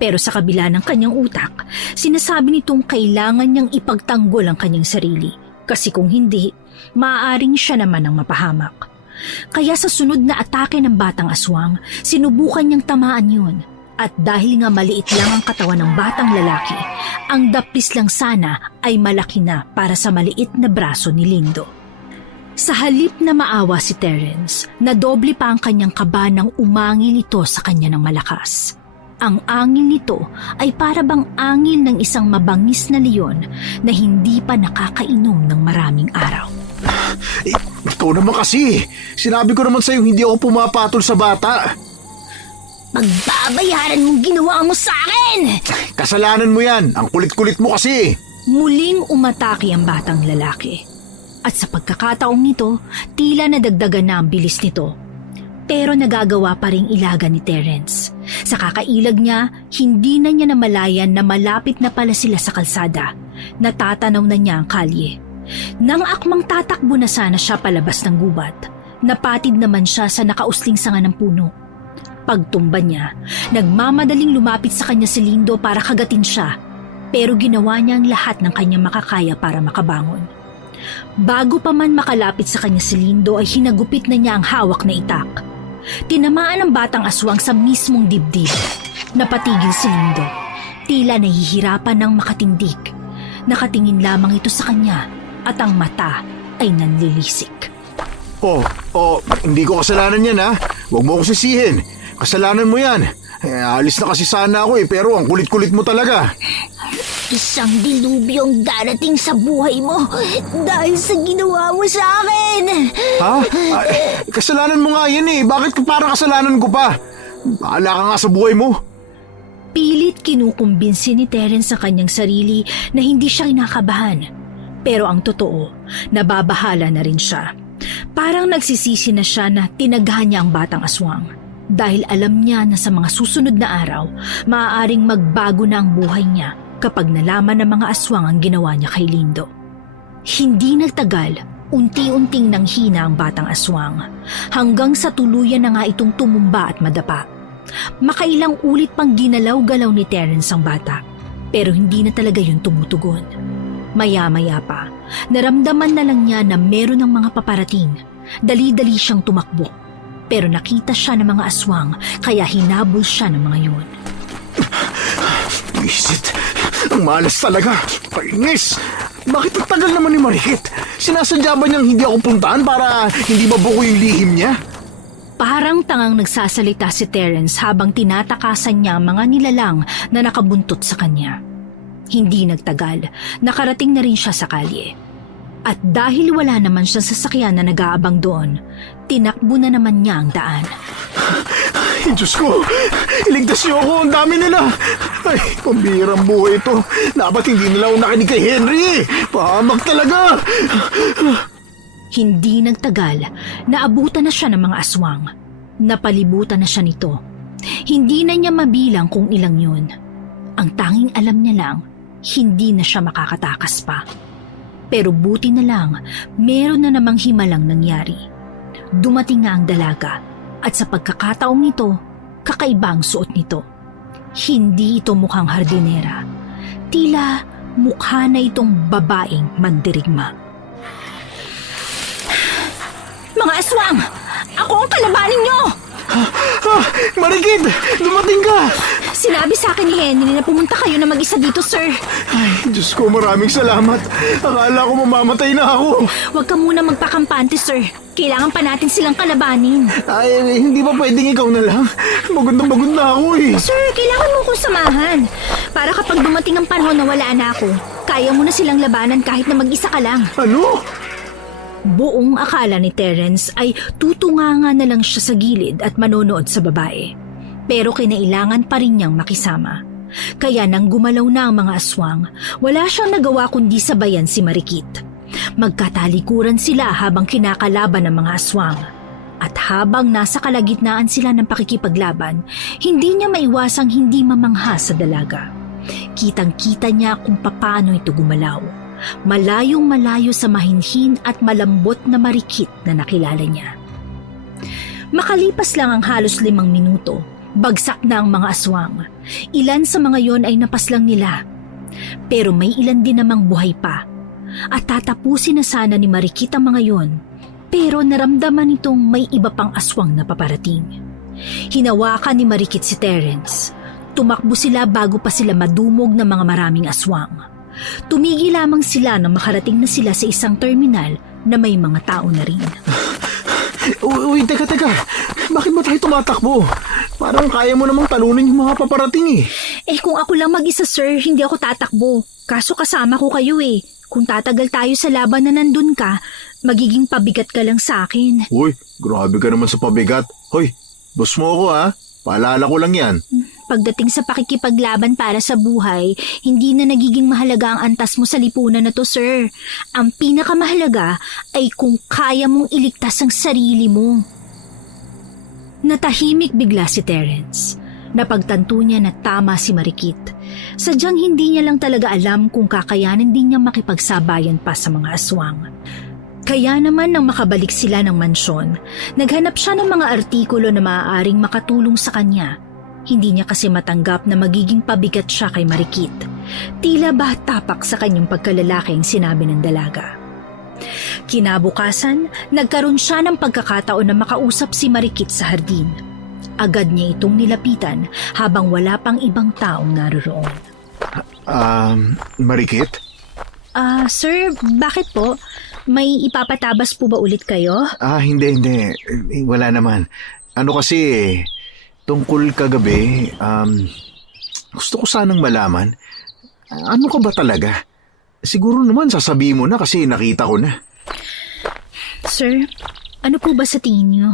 Pero sa kabila ng kanyang utak, sinasabi nitong kailangan niyang ipagtanggol ang kanyang sarili. Kasi kung hindi, maaaring siya naman ang mapahamak. Kaya sa sunod na atake ng batang aswang, sinubukan niyang tamaan yun. At dahil nga maliit lang ang katawan ng batang lalaki, ang dapis lang sana ay malaki na para sa maliit na braso ni Lindo. Sa halip na maawa si Terence, nadoble pa ang kanyang kaba nang umangil ito sa kanya ng malakas. Ang angil nito ay para bang angil ng isang mabangis na leon na hindi pa nakakainom ng maraming araw. Ikaw naman kasi. Sinabi ko naman sa'yo hindi ako pumapatol sa bata. Pagbabayaran mong ginawa mo sa akin! Kasalanan mo yan. Ang kulit-kulit mo kasi. Muling umatake ang batang lalaki. At sa pagkakataong nito, tila nadagdagan na ang bilis nito. Pero nagagawa pa ring ilaga ni Terence. Sa kakailag niya, hindi na niya namalayan na malapit na pala sila sa kalsada. Natatanaw na niya ang kalye. Nang akmang tatakbo na sana siya palabas ng gubat, napatid naman siya sa nakausling sanga ng puno. Pagtumba niya, nagmamadaling lumapit sa kanya si Lindo para kagatin siya, pero ginawa niya ang lahat ng kanyang makakaya para makabangon. Bago pa man makalapit sa kanya si Lindo ay hinagupit na niya ang hawak na itak. Tinamaan ang batang aswang sa mismong dibdib. Napatigil si Lindo. Tila nahihirapan ng makatindig. Nakatingin lamang ito sa kanya at ang mata ay nanlilisik. Hindi ko kasalanan yan ha. Huwag mo akong sisihin. Kasalanan mo yan. Alis na kasi sana ako pero ang kulit-kulit mo talaga. Isang dilubyong darating sa buhay mo dahil sa ginawa mo sa akin. Ha? Kasalanan mo nga yan eh. Bakit parang kasalanan ko pa? Bahala ka nga sa buhay mo. Pilit kinukumbinsi ni Terence sa kanyang sarili na hindi siya kinakabahan. Pero ang totoo, nababahala na rin siya. Parang nagsisisi na siya na tinaghan niya ang batang aswang. Dahil alam niya na sa mga susunod na araw, maaaring magbago na ang buhay niya kapag nalaman ng mga aswang ang ginawa niya kay Lindo. Hindi nagtagal, unti-unting nanghina ang batang aswang, hanggang sa tuluyan na nga itong tumumba at madapa. Makailang ulit pang ginalaw-galaw ni Terence ang bata, pero hindi na talaga yun tumutugon. Maya-maya pa, naramdaman na lang niya na meron ng mga paparating. Dali-dali siyang tumakbo, pero nakita siya ng mga aswang kaya hinabol siya ng mga yun. Visit, ang malas talaga. Kainis. Bakit ang tagal naman ni Marikit? Sinasadya ba niyang hindi ako puntaan para hindi mabuko yung lihim niya? Parang tangang nagsasalita si Terence habang tinatakasan niya ang mga nilalang na nakabuntot sa kanya. Hindi nagtagal, nakarating na rin siya sa kalye. At dahil wala naman siyang sasakyan na nag-aabang doon, tinakbo na naman niya ang daan. Ay, Diyos ko! Iligtas niyo ako! Ang dami nila! Ay, pambihirang buhay ito. Dapat hindi nila ako nakinig kay Henry. Pahamak talaga! Hindi nagtagal, naabutan na siya ng mga aswang. Napalibutan na siya nito. Hindi na niya mabilang kung ilang yun. Ang tanging alam niya lang, hindi na siya makakatakas pa. Pero buti na lang, meron na namang himalang nangyari. Dumating nga ang dalaga at sa pagkakataong ito, kakaiba ang suot nito. Hindi ito mukhang hardinera. Tila mukha na itong babaeng mandirigma. Mga aswang! Ako ang kalabanin niyo! Marikit! Dumating ka! Sinabi sa akin ni Henry na pumunta kayo na mag-isa dito, sir. Ay, Diyos ko, maraming salamat. Akala ko mamamatay na ako. Huwag ka muna magpakampante, sir. Kailangan pa natin silang kalabanin. Ay, hindi ba pwedeng ikaw na lang? Bagod na ako eh. Sir, kailangan mo kong samahan. Para kapag dumating ang panahon na wala na ako, kaya mo na silang labanan kahit na mag-isa ka lang. Ano? Buong akala ni Terence ay tutunganga na lang siya sa gilid at manonood sa babae. Pero kinailangan pa rin niyang makisama. Kaya nang gumalaw na ang mga aswang, wala siyang nagawa kundi sabayan si Marikit. Magkatalikuran sila habang kinakalaban ng mga aswang. At habang nasa kalagitnaan sila ng pakikipaglaban, hindi niya maiwasang hindi mamangha sa dalaga. Kitang-kita niya kung paano ito gumalaw. Malayong malayo sa mahinhin at malambot na marikit na nakilala niya. Makalipas lang ang halos 5 minuto, bagsak na ang mga aswang. Ilan sa mga yon ay napaslang nila. Pero may ilan din namang buhay pa. At tatapusin na sana ni Marikit ang mga yon. Pero naramdaman nitong may iba pang aswang na paparating. Hinawakan ni Marikit si Terence. Tumakbo sila bago pa sila madumog ng mga maraming aswang. Tumigil lamang sila nang makarating na sila sa isang terminal na may mga tao na rin. Uy, teka. Bakit ba tayo tumatakbo? Parang kaya mo namang talunin yung mga paparating eh. Kung ako lang mag-isa, sir, hindi ako tatakbo. Kaso kasama ko kayo eh. Kung tatagal tayo sa laban na nandun ka, magiging pabigat ka lang sa akin. Uy, grabe ka naman sa pabigat. Hoy, boss mo ako ha. Paalala ko lang yan. Pagdating sa pakikipaglaban para sa buhay, hindi na nagiging mahalaga ang antas mo sa lipunan na to, sir. Ang pinakamahalaga ay kung kaya mong iligtas ang sarili mo. Natahimik bigla si Terence. Napagtanto niya na tama si Marikit. Sadyang hindi niya lang talaga alam kung kakayanin din niya makipagsabayan pa sa mga aswang. Kaya naman nang makabalik sila ng mansyon, naghanap siya ng mga artikulo na maaaring makatulong sa kanya. Hindi niya kasi matanggap na magiging pabigat siya kay Marikit. Tila ba tapak sa kanyang pagkalalaking sinabi ng dalaga. Kinabukasan, nagkaroon siya ng pagkakataon na makausap si Marikit sa hardin. Agad niya itong nilapitan habang wala pang ibang taong naroroon. Marikit? Sir, bakit po? May ipapatabas po ba ulit kayo? Hindi. Wala naman. Ano kasi, tungkol kagabi, gusto ko sanang malaman, ano ka ba talaga? Siguro naman sasabihin mo na kasi nakita ko na. Sir, ano po ba sa tingin niyo?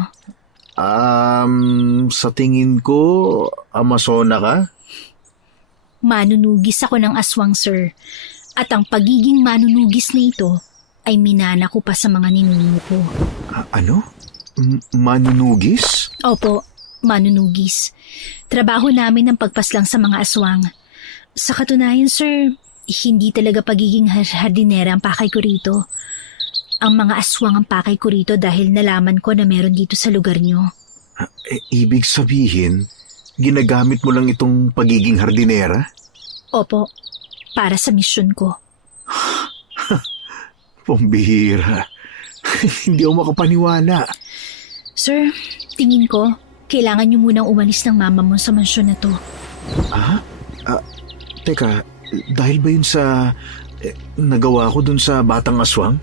Sa tingin ko, Amazona ka? Manunugis ako ng aswang, sir. At ang pagiging manunugis na ito ay minana ko pa sa mga ninuno ko. Ano? Manunugis? Opo, manunugis. Trabaho namin ang pagpaslang sa mga aswang. Sa katunayan, sir, hindi talaga pagiging hardinera ang pakay ko rito. Ang mga aswang ang pakay ko rito dahil nalaman ko na meron dito sa lugar nyo. Ibig sabihin, ginagamit mo lang itong pagiging hardinera? Opo, para sa misyon ko. Pambihira. Hindi ako makapaniwala. Sir, tingin ko, kailangan nyo munang umalis ng mama mo sa mansyon na to. Teka, dahil ba yun sa nagawa ko dun sa batang aswang?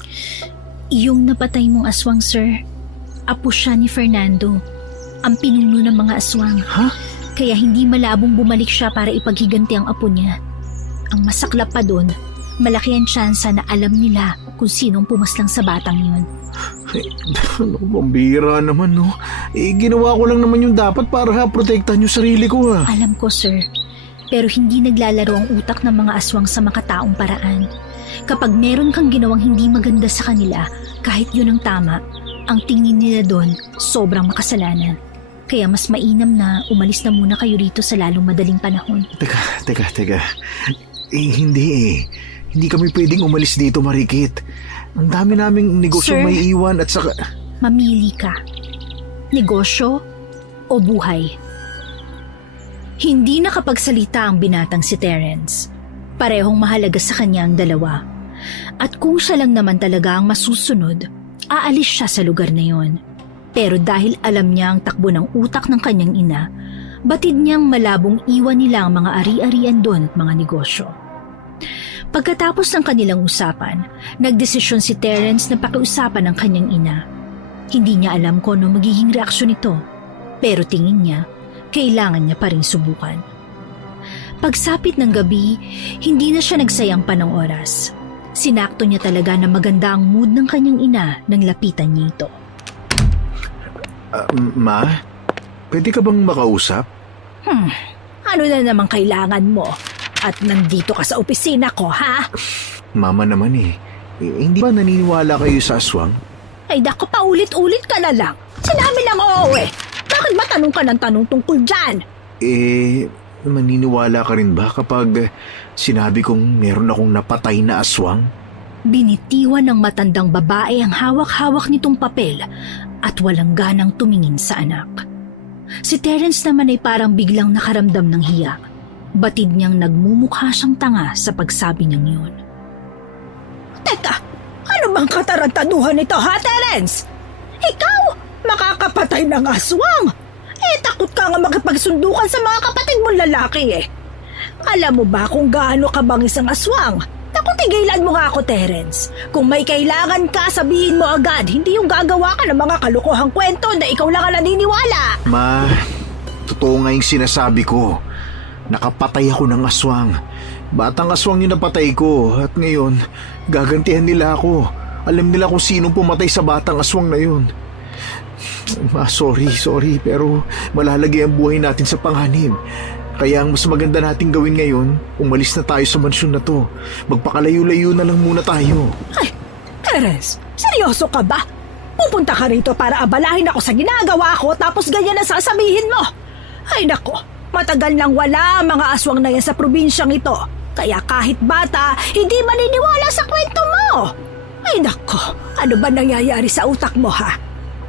Yung napatay mong aswang, sir, apo siya ni Fernando, ang pinuno ng mga aswang. Ha? Kaya hindi malabong bumalik siya para ipaghiganti ang apo niya. Ang masaklap pa doon, malaki ang tsansa na alam nila kung sinong pumaslang sa batang yun. Pambihira naman, no? Ginawa ko lang naman yung dapat para protektahan yung sarili ko, ha? Alam ko, sir. Pero hindi naglalaro ang utak ng mga aswang sa makataong paraan. Kapag meron kang ginawang hindi maganda sa kanila, kahit yun ang tama, ang tingin nila doon sobrang makasalanan. Kaya mas mainam na umalis na muna kayo rito sa lalong madaling panahon. Teka. Hindi eh. Hindi kami pwedeng umalis dito, Marikit. Ang dami naming negosyo Sir, may iwan at saka... Mamili ka. Negosyo o buhay? Hindi nakapagsalita ang binatang si Terence. Parehong mahalaga sa kanya ang dalawa. At kung siya lang naman talaga ang masusunod, aalis siya sa lugar na yon. Pero dahil alam niya ang takbo ng utak ng kanyang ina, batid niyang malabong iwan nila ang mga ari-arian doon at mga negosyo. Pagkatapos ng kanilang usapan, nagdesisyon si Terence na pakiusapan ng kanyang ina. Hindi niya alam kung ano magiging reaksyon nito, pero tingin niya, kailangan niya pa rin subukan. Pagsapit ng gabi, hindi na siya nagsayang pa ng oras. Sinakto niya talaga na maganda ang mood ng kanyang ina nang lapitan niya ito. Ma, pwede ka bang makausap? Ano na naman kailangan mo? At nandito ka sa opisina ko, ha? Mama naman eh. Hindi ba naniniwala kayo sa aswang? Ay dako, paulit-ulit ka na lang. Sinabi lang oo eh. Bakit ba tanong ka ng tanong tungkol dyan? maniniwala ka rin ba kapag sinabi kong meron akong napatay na aswang? Binitiwan ng matandang babae ang hawak-hawak nitong papel at walang ganang tumingin sa anak. Si Terence naman ay parang biglang nakaramdam ng hiya. Batid niyang nagmumukha siyang tanga sa pagsabi niyang yun. Teka, ano bang katarantaduhan nito ha, Terence? Ikaw, makakapatay ng aswang. Takot ka nga makipagsundukan sa mga kapatid mong lalaki eh. Alam mo ba kung gaano ka bang isang aswang? Naku, tigilan mo nga ako, Terence. Kung may kailangan ka, sabihin mo agad. Hindi yung gagawa ka ng mga kalukuhang kwento na ikaw lang ang naniniwala. Ma, totoo nga yung sinasabi ko. Nakapatay ako ng aswang. Batang aswang yung napatay ko at ngayon, gagantihan nila ako. Alam nila kung sino pumatay sa batang aswang na yun. Ma, sorry, pero malalagay ang buhay natin sa panganib. Kaya ang mas maganda nating gawin ngayon, umalis na tayo sa mansyon na to. Magpakalayo-layo na lang muna tayo. Ay, Terence, seryoso ka ba? Pupunta ka rito para abalahin ako sa ginagawa ko tapos ganyan ang sasabihin mo. Ay nako, matagal nang wala ang mga aswang na yan sa probinsyang ito. Kaya kahit bata, hindi maniniwala sa kwento mo. Ay nako, ano ba nangyayari sa utak mo ha?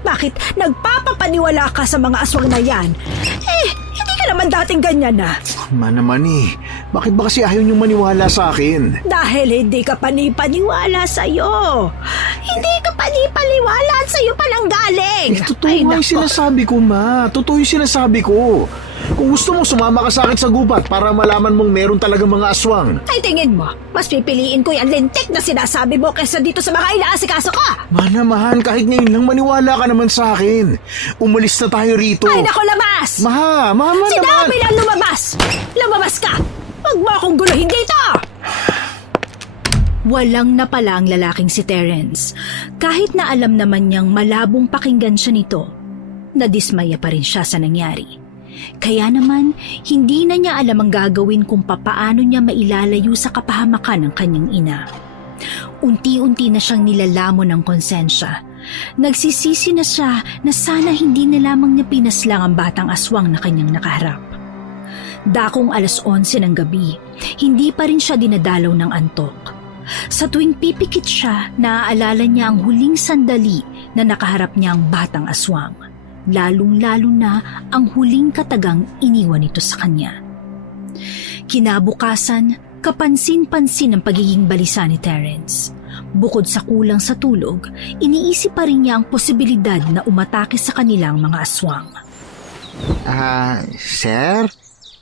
Bakit nagpapapaniwala ka sa mga aswang na yan? Hindi ka naman dating ganyan na. Ma naman bakit ba kasi ayaw niyong maniwala sa akin? Dahil hindi ka panipaniwala sa'yo. Hindi ka panipaniwala at sa'yo palang galing. Totoo nga yung sinasabi ko, Ma. Totoo yung sinasabi ko. Kung gusto mo, sumama ka sa akin sa gubat para malaman mong meron talaga mga aswang. Ay tingin mo, mas pipiliin ko yung lintik na sinasabi mo kaysa dito sa mga inaasikaso ka. Ma naman, kahit ngayon lang maniwala ka naman sa akin. Umalis na tayo rito. Ay naku, labas! Mama naman. Sinabi lang lumabas! Lumabas ka! Huwag mo akong guluhin dito! Walang napala ang lalaking si Terence. Kahit na alam naman niyang malabong pakinggan siya nito, nadismaya pa rin siya sa nangyari. Kaya naman, hindi na niya alam ang gagawin kung papaano niya mailalayo sa kapahamakan ng kanyang ina. Unti-unti na siyang nilalamon ng konsensya. Nagsisisi na siya na sana hindi na lamang niya pinaslang ang batang aswang na kanyang nakaharap. Dakong 11:00 ng gabi, hindi pa rin siya dinadalaw ng antok. Sa tuwing pipikit siya, naaalala niya ang huling sandali na nakaharap niya ang batang aswang. Lalong-lalo na ang huling katagang iniwan nito sa kanya. Kinabukasan, kapansin-pansin ang pagiging balisa ni Terence. Bukod sa kulang sa tulog, iniisip pa rin niya ang posibilidad na umatake sa kanilang mga aswang. Sir?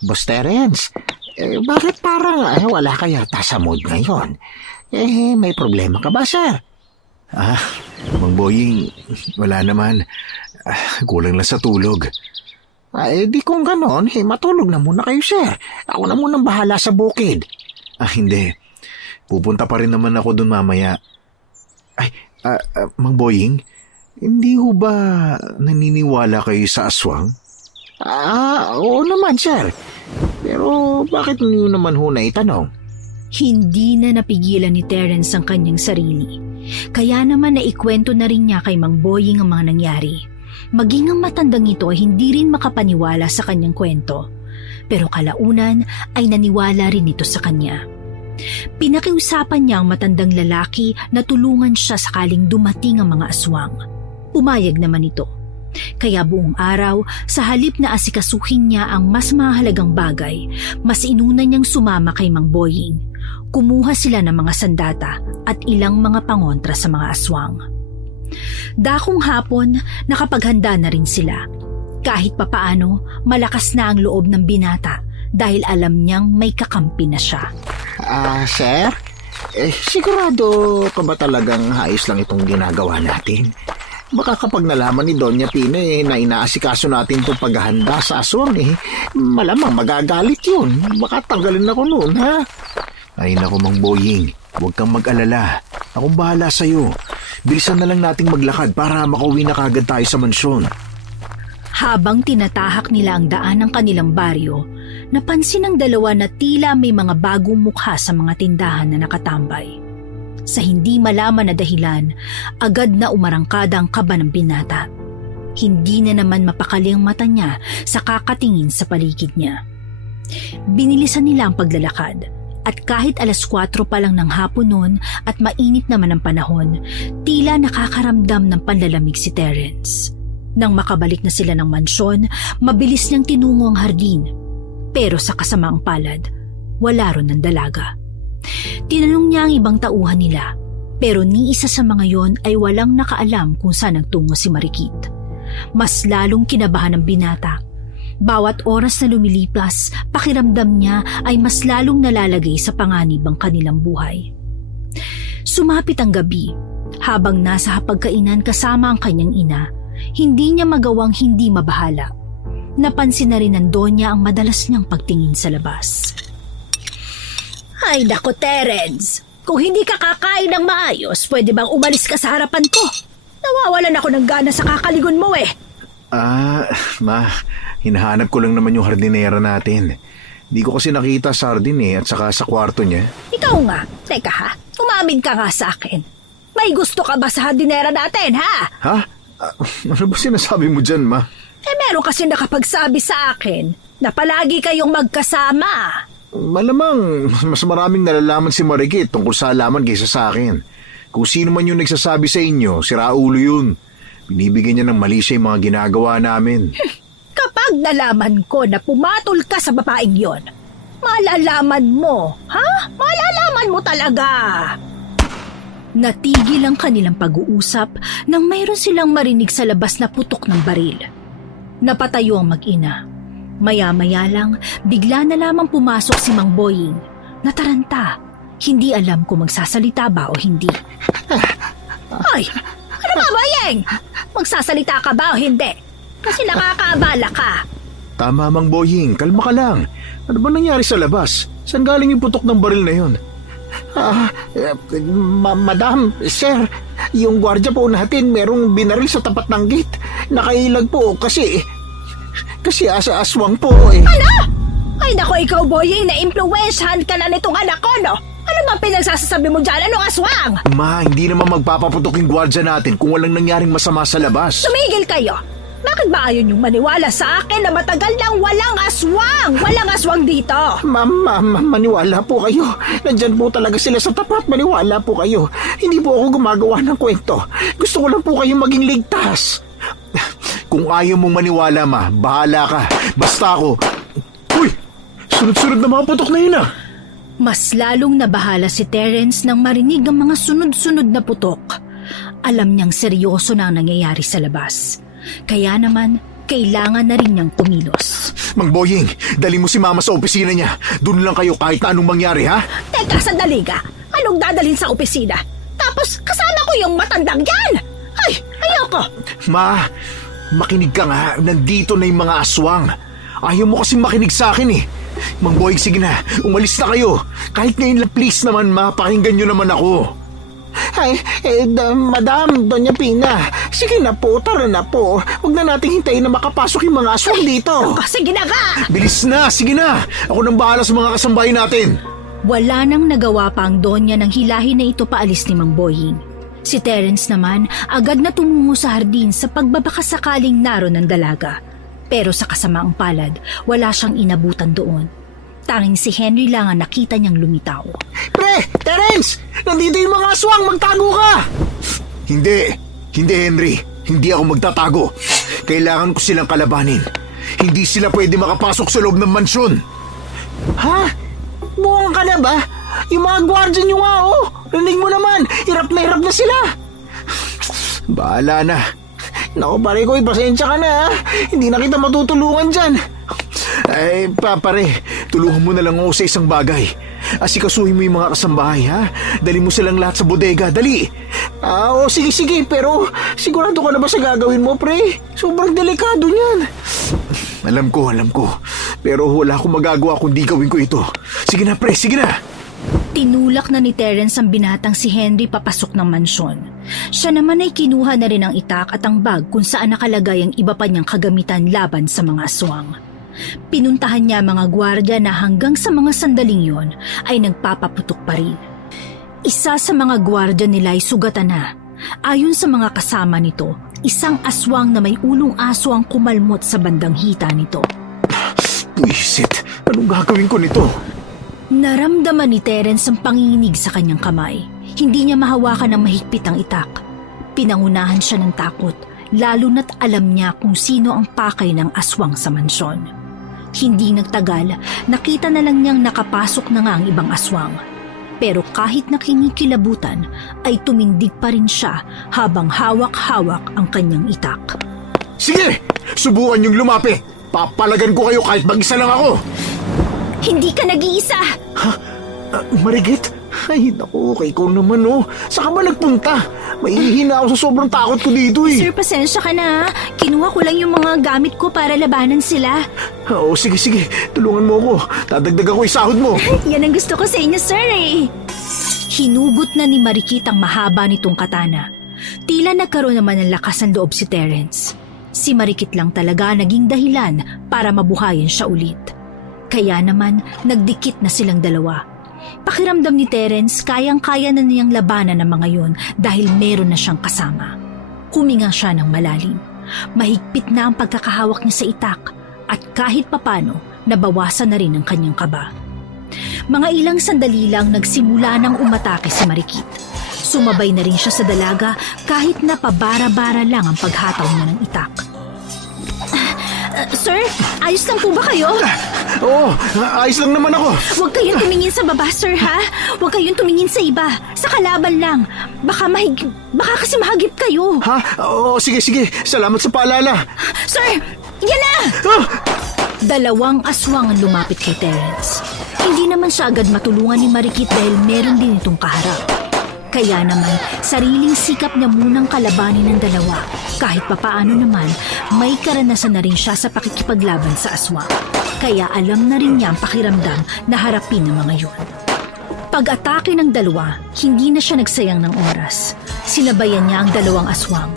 Boss Terence? Bakit parang wala ka yata sa mood ngayon? May problema ka ba, sir? Mang Boying, wala naman. Kulang lang sa tulog. Di kung ganon, matulog na muna kayo, sir. Ako na munang bahala sa bukid. Hindi. Pupunta pa rin naman ako dun mamaya. Mang Boying, hindi ho ba naniniwala kayo sa aswang? Oo naman, sir. Pero bakit niyo naman ho naitanong? Hindi na napigilan ni Terence ang kanyang sarili. Kaya naman naikwento na rin niya kay Mang Boying ang mga nangyari. Maging ang matandang ito ay hindi rin makapaniwala sa kanyang kwento. Pero kalaunan ay naniwala rin ito sa kanya. Pinakiusapan niya ang matandang lalaki na tulungan siya sakaling dumating ang mga aswang. Pumayag naman ito. Kaya buong araw, sa halip na asikasuhin niya ang mas mahalagang bagay, mas inuna niyang sumama kay Mang Boying. Kumuha sila ng mga sandata at ilang mga pangontra sa mga aswang. Dakong hapon, nakapaghanda na rin sila. Kahit papaano, malakas na ang loob ng binata dahil alam niyang may kakampi na siya. Sir? Sigurado ka ba talagang ayos lang itong ginagawa natin? Baka kapag nalaman ni Doña Pina na inaasikaso natin itong paghahanda sa aswang malamang magagalit yun. Baka tanggalin ako noon, ha? Ay naku, Mang Boying, huwag kang mag-alala. Akong bahala sa'yo. Bilisan na lang nating maglakad para makauwi na kagad tayo sa mansyon. Habang tinatahak nila ang daan ng kanilang baryo, napansin ng dalawa na tila may mga bagong mukha sa mga tindahan na nakatambay. Sa hindi malaman na dahilan, agad na umarangkada ang kaba ng binata. Hindi na naman mapakali ang mata niya sa kakatingin sa paligid niya. Binilisan nila ang paglalakad at kahit 4:00 pa lang ng hapon noon at mainit naman ang panahon, tila nakakaramdam ng panlalamig si Terence. Nang makabalik na sila ng mansyon, mabilis niyang tinungo ang hardin. Pero sa kasamaang palad, wala ron ng dalaga. Tinanong niya ang ibang tauhan nila, pero ni isa sa mga yon ay walang nakaalam kung saan nagtungo si Marikit. Mas lalong kinabahan ng binata. Bawat oras na lumilipas, pakiramdam niya ay mas lalong nalalagay sa panganib ang kanilang buhay. Sumapit ang gabi. Habang nasa hapagkainan kasama ang kanyang ina, hindi niya magawang hindi mabahala. Napansin na rin ng Donya ang madalas niyang pagtingin sa labas. Ay nako, Terence. Kung hindi ka kakain ng maayos, pwede bang umalis ka sa harapan ko? Nawawalan ako ng gana sa kakaligon mo eh. Ma, hinahanap ko lang naman yung hardinera natin. Di ko kasi nakita sa hardin at saka sa kwarto niya. Ikaw nga. Teka ha, umamin ka nga sa akin. May gusto ka ba sa hardinera natin, ha? Ha? Ano ba sinasabi mo dyan, Ma? Meron kasi nakapagsabi sa akin na palagi kayong magkasama. Malamang mas maraming nalalaman si Marikit tungkol sa alaman kaysa sa akin. Kung sino man yung nagsasabi sa inyo, si Raulo yun. Binibigyan niya ng mali siya yung mga ginagawa namin. Kapag nalaman ko na pumatol ka sa babaeng yon, malalaman mo, ha? Malalaman mo talaga. Natigil ang kanilang pag-uusap nang mayroon silang marinig sa labas na putok ng baril. Napatayo ang mag-ina. Maya-maya lang, bigla na lamang pumasok si Mang Boying. Nataranta. Hindi alam kung magsasalita ba o hindi. Ay, ano ba, Boyeng? Magsasalita ka ba o hindi? Kasi nakakaabala ka. Tama, Mang Boying. Kalma ka lang. Ano ba nangyari sa labas? Saan galing yung putok ng baril na yun? Madam, sir, yung gwardya po natin merong binaril sa tapat ng gate. Nakailag po kasi aswang po eh. Ano? Ay nako, ikaw, Boyeng, na-impluwensyahan ka na nitong anak ko, no? Ano ba pinagsasasabi mo dyan? Anong aswang? Ma, hindi naman magpapaputok yung gwardya natin kung walang nangyaring masama sa labas. Tumigil kayo. Bakit ba ayaw niyong maniwala sa akin na matagal nang walang aswang? Walang aswang dito. Ma'am, maniwala po kayo. Nandyan po talaga sila sa tapat. Maniwala po kayo. Hindi po ako gumagawa ng kwento. Gusto ko lang po kayong maging ligtas. Kung ayaw mong maniwala, Ma, bahala ka. Basta ako... Uy! Sunod-sunod na mga putok na yun. Mas lalong nabahala si Terence nang marinig ang mga sunod-sunod na putok. Alam niyang seryoso na ang nangyayari sa labas. Kaya naman, kailangan na rin niyang kumilos. Mang Boying, dali mo si Mama sa opisina niya. Doon lang kayo kahit na anong mangyari, ha? Teka, sandali ka. Anong dadalhin sa opisina? Tapos kasama ko yung matandang yan. Ay, ayoko. Ma, makinig ka nga. Nandito na yung mga aswang. Ayaw mo kasi makinig sa akin eh. Mang Boying, sige na. Umalis na kayo. Kahit ngayon lang, please naman, Ma. Pakinggan niyo naman ako. Ay, Madam, Doña Pina, sige na po, tara na po. Huwag na nating hintayin na makapasok yung mga aswang dito. Sige na ka. Bilis na, sige na. Ako nang bahala sa mga kasambahay natin. Wala nang nagawa pa ang Donya nang hilahin na ito paalis ni Mang Boying. Si Terence naman agad na tumungo sa hardin sa pagbabakasakaling naroon ng dalaga. Pero sa kasamaang palad, wala siyang inabutan doon. Tanging si Henry lang ang nakita niyang lumitaw. Pre, Terence! Nandito yung mga aswang! Magtago ka! Hindi Henry. Hindi ako magtatago. Kailangan ko silang kalabanin. Hindi sila pwede makapasok sa loob ng mansyon. Ha? Buwang ka na ba? Yung mga gwardya nyo nga, oh! Rinig mo naman! Hirap na sila! Bahala na. Naku, pare ko, pasensya ka na, ha? Hindi na kita matutulungan dyan. Ay, pare, tulungan mo na lang ako sa isang bagay. Asikasuhin mo yung mga kasambahay, ha? Dali mo silang lahat sa bodega, dali! Sige, pero sigurado ka na ba sa gagawin mo, pre? Sobrang delikado niyan. Alam ko. Pero wala akong magagawa kundi gawin ko ito. Sige na, pre, sige na! Tinulak na ni Terence ang binatang si Henry papasok ng mansyon. Siya naman ay kinuha na rin ang itak at ang bag kung saan nakalagay ang iba pa niyang kagamitan laban sa mga aswang. Pinuntahan niya mga gwardya na hanggang sa mga sandaling yon ay nagpapaputok pa rin. Isa sa mga gwardya nila ay sugatan na. Ayon sa mga kasama nito, isang aswang na may ulong aso ang kumalmot sa bandang hita nito. Puisit! Anong gagawin ko nito? Naramdaman ni Terence ang panginginig sa kanyang kamay. Hindi niya mahawakan ng mahigpit ang itak. Pinangunahan siya ng takot, lalo na't alam niya kung sino ang pakay ng aswang sa mansyon. Hindi nagtagal, nakita na lang niyang nakapasok na nga ang ibang aswang. Pero kahit nakinikilabutan, ay tumindig pa rin siya habang hawak-hawak ang kanyang itak. Sige! Subukan niyong lumapit! Papalagan ko kayo kahit mag-isa lang ako! Hindi ka nag-iisa! Marigit? Ay, naku, kay ko naman oh. Saan ka ba nagpunta? Mahihina ako sa sobrang takot ko dito eh. Sir, pasensya ka na. Kinuha ko lang yung mga gamit ko para labanan sila. Oo, sige. Tulungan mo ako. Dadagdagan ko yung sahod mo. Yan ang gusto ko sa inyo, sir eh. Hinugot na ni Marikit ang mahaba nitong katana. Tila nagkaroon naman ng lakas ng loob si Terence. Si Marikit lang talaga naging dahilan para mabuhayan siya ulit. Kaya naman, nagdikit na silang dalawa. Pakiramdam ni Terence, kayang-kaya na niyang labanan ng mga yon dahil meron na siyang kasama. Huminga siya ng malalim. Mahigpit na ang pagkakahawak niya sa itak at kahit papano, nabawasan na rin ang kanyang kaba. Mga ilang sandali lang nagsimula nang umatake si Marikit. Sumabay na rin siya sa dalaga kahit na pabara-bara lang ang paghataw niya ng itak. Sir, ayos lang po ba kayo? Oo, ayos lang naman ako. Huwag kayong tumingin sa baba, sir, ha? Huwag kayong tumingin sa iba. Sa kalaban lang. Baka kasi mahagip kayo. Ha? Oo, sige. Salamat sa paalala. Sir, yan na! Ah! Dalawang aswang ang lumapit kay Terence. Hindi naman siya agad matulungan ni Marikit dahil meron din itong kaharap. Kaya naman, sariling sikap niya munang kalabanin ng dalawa. Kahit papaano naman, may karanasan na rin siya sa pakikipaglaban sa aswang. Kaya alam na rin niya ang pakiramdam na harapin ng mga yun. Pag-atake ng dalawa, hindi na siya nagsayang ng oras. Sinabayan niya ang dalawang aswang.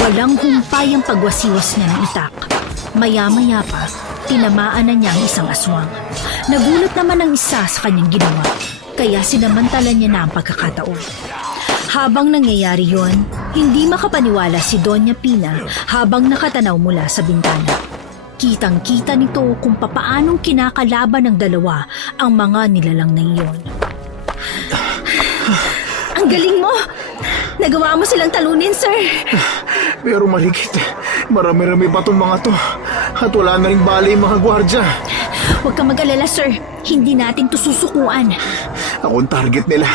Walang humpay ang pagwasiwas niya ng itak. Maya-maya pa, tinamaan na niya ang isang aswang. Nagulat naman ang isa sa kanyang ginawa. Kaya sinamantala niya na ang pagkakataon. Habang nangyayari yon, hindi makapaniwala si Doña Pina habang nakatanaw mula sa bintana. Kitang-kita nito kung papaanong kinakalaban ng dalawa ang mga nilalang na iyon. Ang galing mo! Nagawa mo silang talunin, sir! Pero Marikit, marami-rami pa itong mga to. At wala na rin bala yung mga gwardya. Huwag kang mag-alala, sir. Hindi natin to susukuan. Ako ang target nila.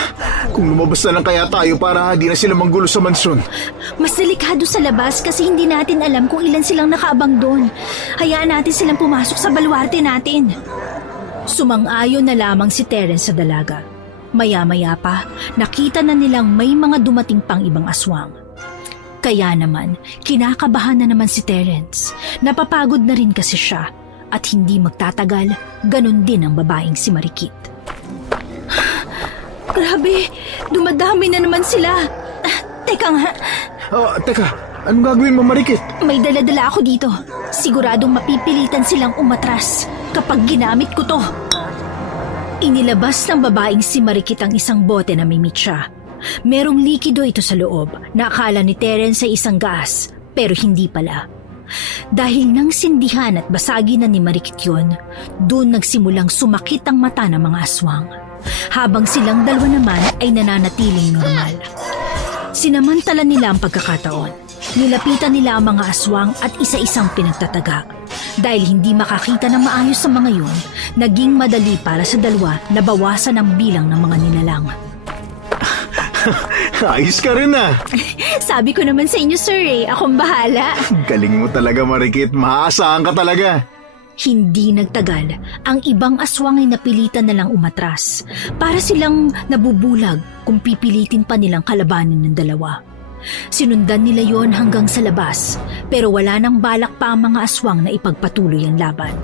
Kung lumabas na lang kaya tayo para di na sila manggulo sa mansyon. Mas delikado sa labas kasi hindi natin alam kung ilan silang nakaabang doon. Hayaan natin silang pumasok sa baluarte natin. Sumang-ayon na lamang si Terence sa dalaga. Maya-maya pa, nakita na nilang may mga dumating pang ibang aswang. Kaya naman, kinakabahan na naman si Terence. Napapagod na rin kasi siya. At hindi magtatagal, ganun din ang babaeng si Marikit. Grabe, dumadami na naman sila. Teka nga. Teka, anong gagawin mo Marikit? May dala-dala ako dito. Siguradong mapipilitan silang umatras kapag ginamit ko to. Inilabas ng babaeng si Marikit ang isang bote na may mitsa. Merong likido ito sa loob na akala ni Terence ay isang gas, pero hindi pala. Dahil nang sindihan at basagin na ni Marikit yun, doon nagsimulang sumakit ang mata ng mga aswang. Habang silang dalawa naman ay nananatiling normal. Sinamantala nila ang pagkakataon. Nilapitan nila ang mga aswang at isa-isang pinagtataga. Dahil hindi makakita ng maayos sa mga yun, naging madali para sa dalawa na bawasan ang bilang ng mga nilalang. Ayos ka rin ah. Sabi ko naman sa inyo, sir akong bahala. Galing mo talaga Marikit, maaasahan ka talaga. Hindi nagtagal, ang ibang aswang ay napilitan na lang umatras para silang nabubulag kung pipilitin pa nilang kalabanin ng dalawa. Sinundan nila yon hanggang sa labas pero wala nang balak pa ang mga aswang na ipagpatuloy ang laban.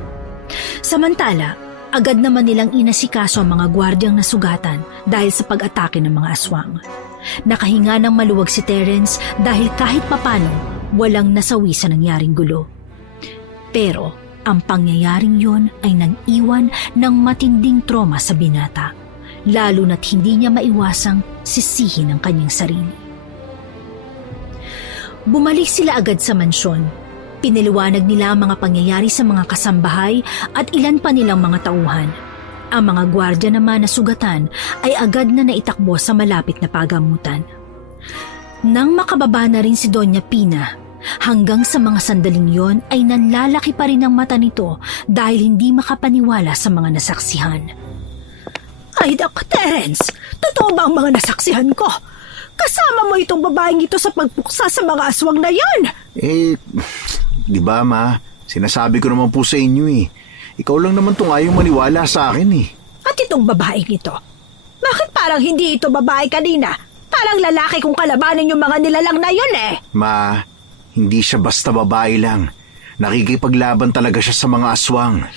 Samantala, agad naman nilang inasikaso ang mga gwardyang nasugatan dahil sa pag-atake ng mga aswang. Nakahinga ng maluwag si Terence dahil kahit papano walang nasawi sa nangyaring gulo. Pero ang pangyayaring yon ay nang-iwan ng matinding trauma sa binata, lalo na't hindi niya maiwasang sisihin ang kanyang sarili. Bumalik sila agad sa mansyon. Pinaliwanag nila ang mga pangyayari sa mga kasambahay at ilan pa nilang mga tauhan. Ang mga gwardya naman na sugatan ay agad na naitakbo sa malapit na pagamutan. Nang makababa na rin si Doña Pina, hanggang sa mga sandaling yon ay nanlalaki pa rin ang mata nito dahil hindi makapaniwala sa mga nasaksihan. Ay, naku, Terence! Totoo ba ang mga nasaksihan ko? Kasama mo itong babaeng ito sa pagpuksa sa mga aswang na yan! Di ba, ma? Sinasabi ko naman po sa inyo eh. Ikaw lang naman tong ayaw maniwala sa akin eh. At itong babaeng ito? Bakit parang hindi ito babae kanina? Parang lalaki kung kalabanin yung mga nilalang na yun eh! Ma, hindi siya basta babae lang. Nakikipaglaban talaga siya sa mga aswang.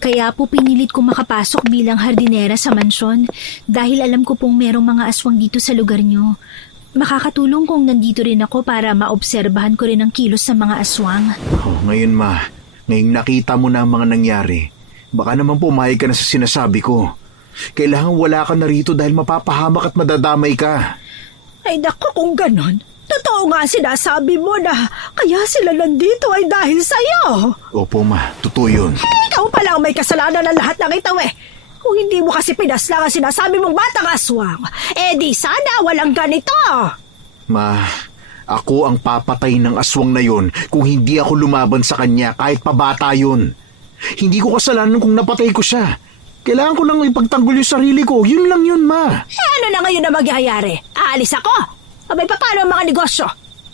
Kaya po pinilit kong makapasok bilang hardinera sa mansyon dahil alam ko pong merong mga aswang dito sa lugar nyo. Makakatulong kung nandito rin ako para maobserbahan ko rin ang kilos sa mga aswang. Ngayon ma, ngayong nakita mo na ang mga nangyari, baka naman pumayag ka na sa sinasabi ko. Kailangan wala ka na rito dahil mapapahamak at madadamay ka. Ay naku, kung ganon. Totoo nga sinasabi mo na kaya sila nandito ay dahil sa'yo. Opo ma, totoo yun. Ikaw pala ang may kasalanan ng lahat ng ito eh. Kung hindi mo kasi pinaslang ang sinasabi mong batang aswang, di sana walang ganito. Ma, ako ang papatay ng aswang na yon kung hindi ako lumaban sa kanya kahit pabata yun. Hindi ko kasalanan kung napatay ko siya. Kailangan ko lang ipagtanggol yung sarili ko. Yun lang yun, ma. Ano na ngayon na magyayari? Aalis ako? Abay, paano ang mga negosyo?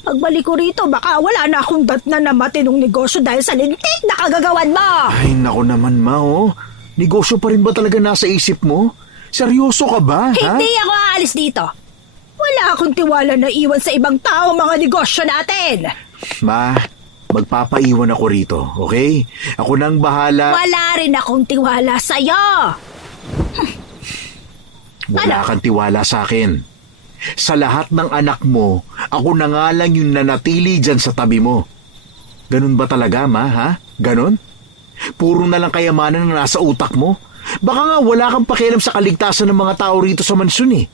Pagbalik ko rito, baka wala na akong datna na matinong negosyo dahil sa lintik na kagagawan mo. Ay, nako naman, ma, oh. Negosyo pa rin ba talaga nasa isip mo? Seryoso ka ba, ha? Hindi ako aalis dito. Wala akong tiwala na iwan sa ibang tao ang mga negosyo natin. Ma, magpapaiwan ako rito, okay? Ako nang bahala. Wala rin akong tiwala sa'yo. Wala kang tiwala sa akin. Sa lahat ng anak mo, ako na nga lang yung nanatili dyan sa tabi mo. Ganun ba talaga, ma, ha? Ganun? Puro na lang kayamanan na nasa utak mo? Baka nga wala kang pakialam sa kaligtasan ng mga tao rito sa mansyon eh.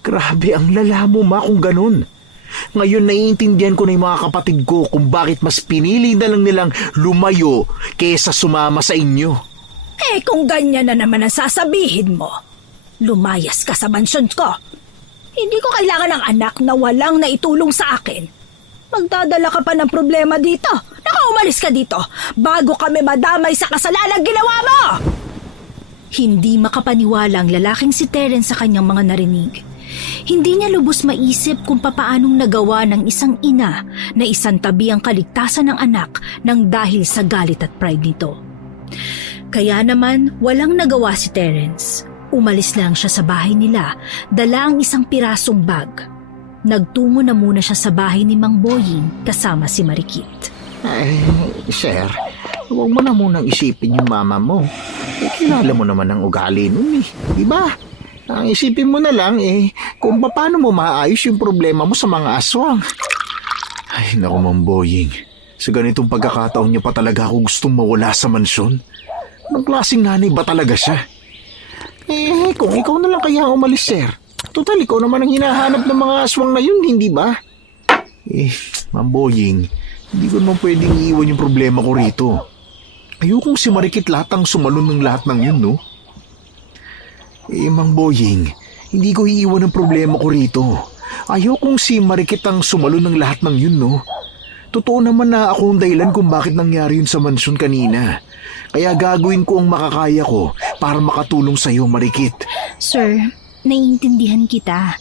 Grabe, ang lala mo, ma, kung ganun. Ngayon naiintindihan ko na yung mga kapatid ko kung bakit mas pinili na lang nilang lumayo kaysa sumama sa inyo. Kung ganyan na naman ang sasabihin mo, lumayas ka sa mansyon ko. Hindi ko kailangan ng anak na walang naitulong sa akin. Magdadala ka pa ng problema dito. Umalis ka dito bago kami madamay sa kasalanan ginawa mo! Hindi makapaniwala ang lalaking si Terence sa kanyang mga narinig. Hindi niya lubos maisip kung papaanong nagawa ng isang ina na isantabi ang kaligtasan ng anak nang dahil sa galit at pride nito. Kaya naman walang nagawa si Terence. Umalis lang siya sa bahay nila, dala ang isang pirasong bag. Nagtungo na muna siya sa bahay ni Mang Boying kasama si Marikit. Ay, sir, huwag mo na munang isipin yung mama mo. Kilala mo naman ang ugali nun eh, di ba? Ang isipin mo na lang kung paano mo maayos yung problema mo sa mga aswang. Ay, naku, Mang Boying. Sa ganitong pagkakataon niya pa talaga ako gustong mawala sa mansyon. Anong klaseng nanay ba talaga siya? Kung ikaw na lang kaya umalis, sir. Total, ikaw naman ang hinahanap ng mga aswang na yun, hindi ba? Mang Boying, hindi ko naman pwedeng iiwan yung problema ko rito. Ayokong si Marikit lahat ang sumalon ng lahat ng yun, no? Mang Boying, hindi ko iiwan ang problema ko rito. Ayokong si Marikit ang sumalon ng lahat ng yun, no? Totoo naman na ako ang dahilan kung bakit nangyari yun sa mansyon kanina. Kaya gagawin ko ang makakaya ko para makatulong sa iyo, Marikit. Sir, naiintindihan kita.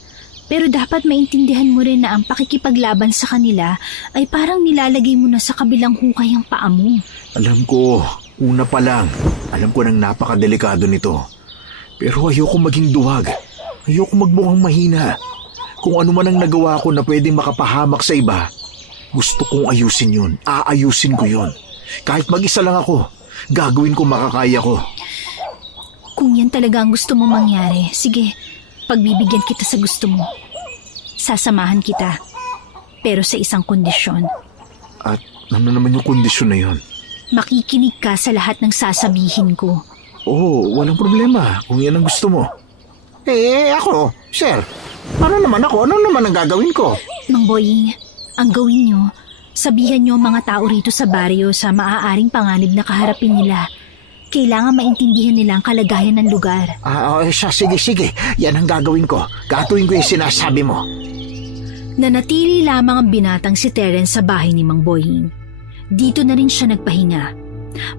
Pero dapat maintindihan mo rin na ang pakikipaglaban sa kanila ay parang nilalagay mo na sa kabilang hukay ang paa mo. Alam ko, una pa lang, alam ko nang napakadelikado nito. Pero ayoko maging duwag. Ayoko magmukhang mahina. Kung ano man ang nagawa ko na pwedeng makapahamak sa iba, gusto kong ayusin yun. Aayusin ko yun. Kahit mag-isa lang ako, gagawin ko makakaya ko. Kung yan talaga ang gusto mo mangyari, sige, pagbibigyan kita sa gusto mo. Sasamahan kita, pero sa isang kondisyon. At ano naman yung kondisyon na yun? Makikinig ka sa lahat ng sasabihin ko. Oo, walang problema kung yan ang gusto mo. Ako, sir. Ano naman ako? Ano naman ang gagawin ko? Mang Boying, ang gawin nyo, Sabihan niyo ang mga tao rito sa baryo sa maaaring panganib na kaharapin nila. Kailangan maintindihan nila ang kalagayan ng lugar. Siya, sige. Yan ang gagawin ko. Gatuin ko yung sinasabi mo. Nanatili lamang ang binatang si Terence sa bahay ni Mang Boying. Dito na rin siya nagpahinga.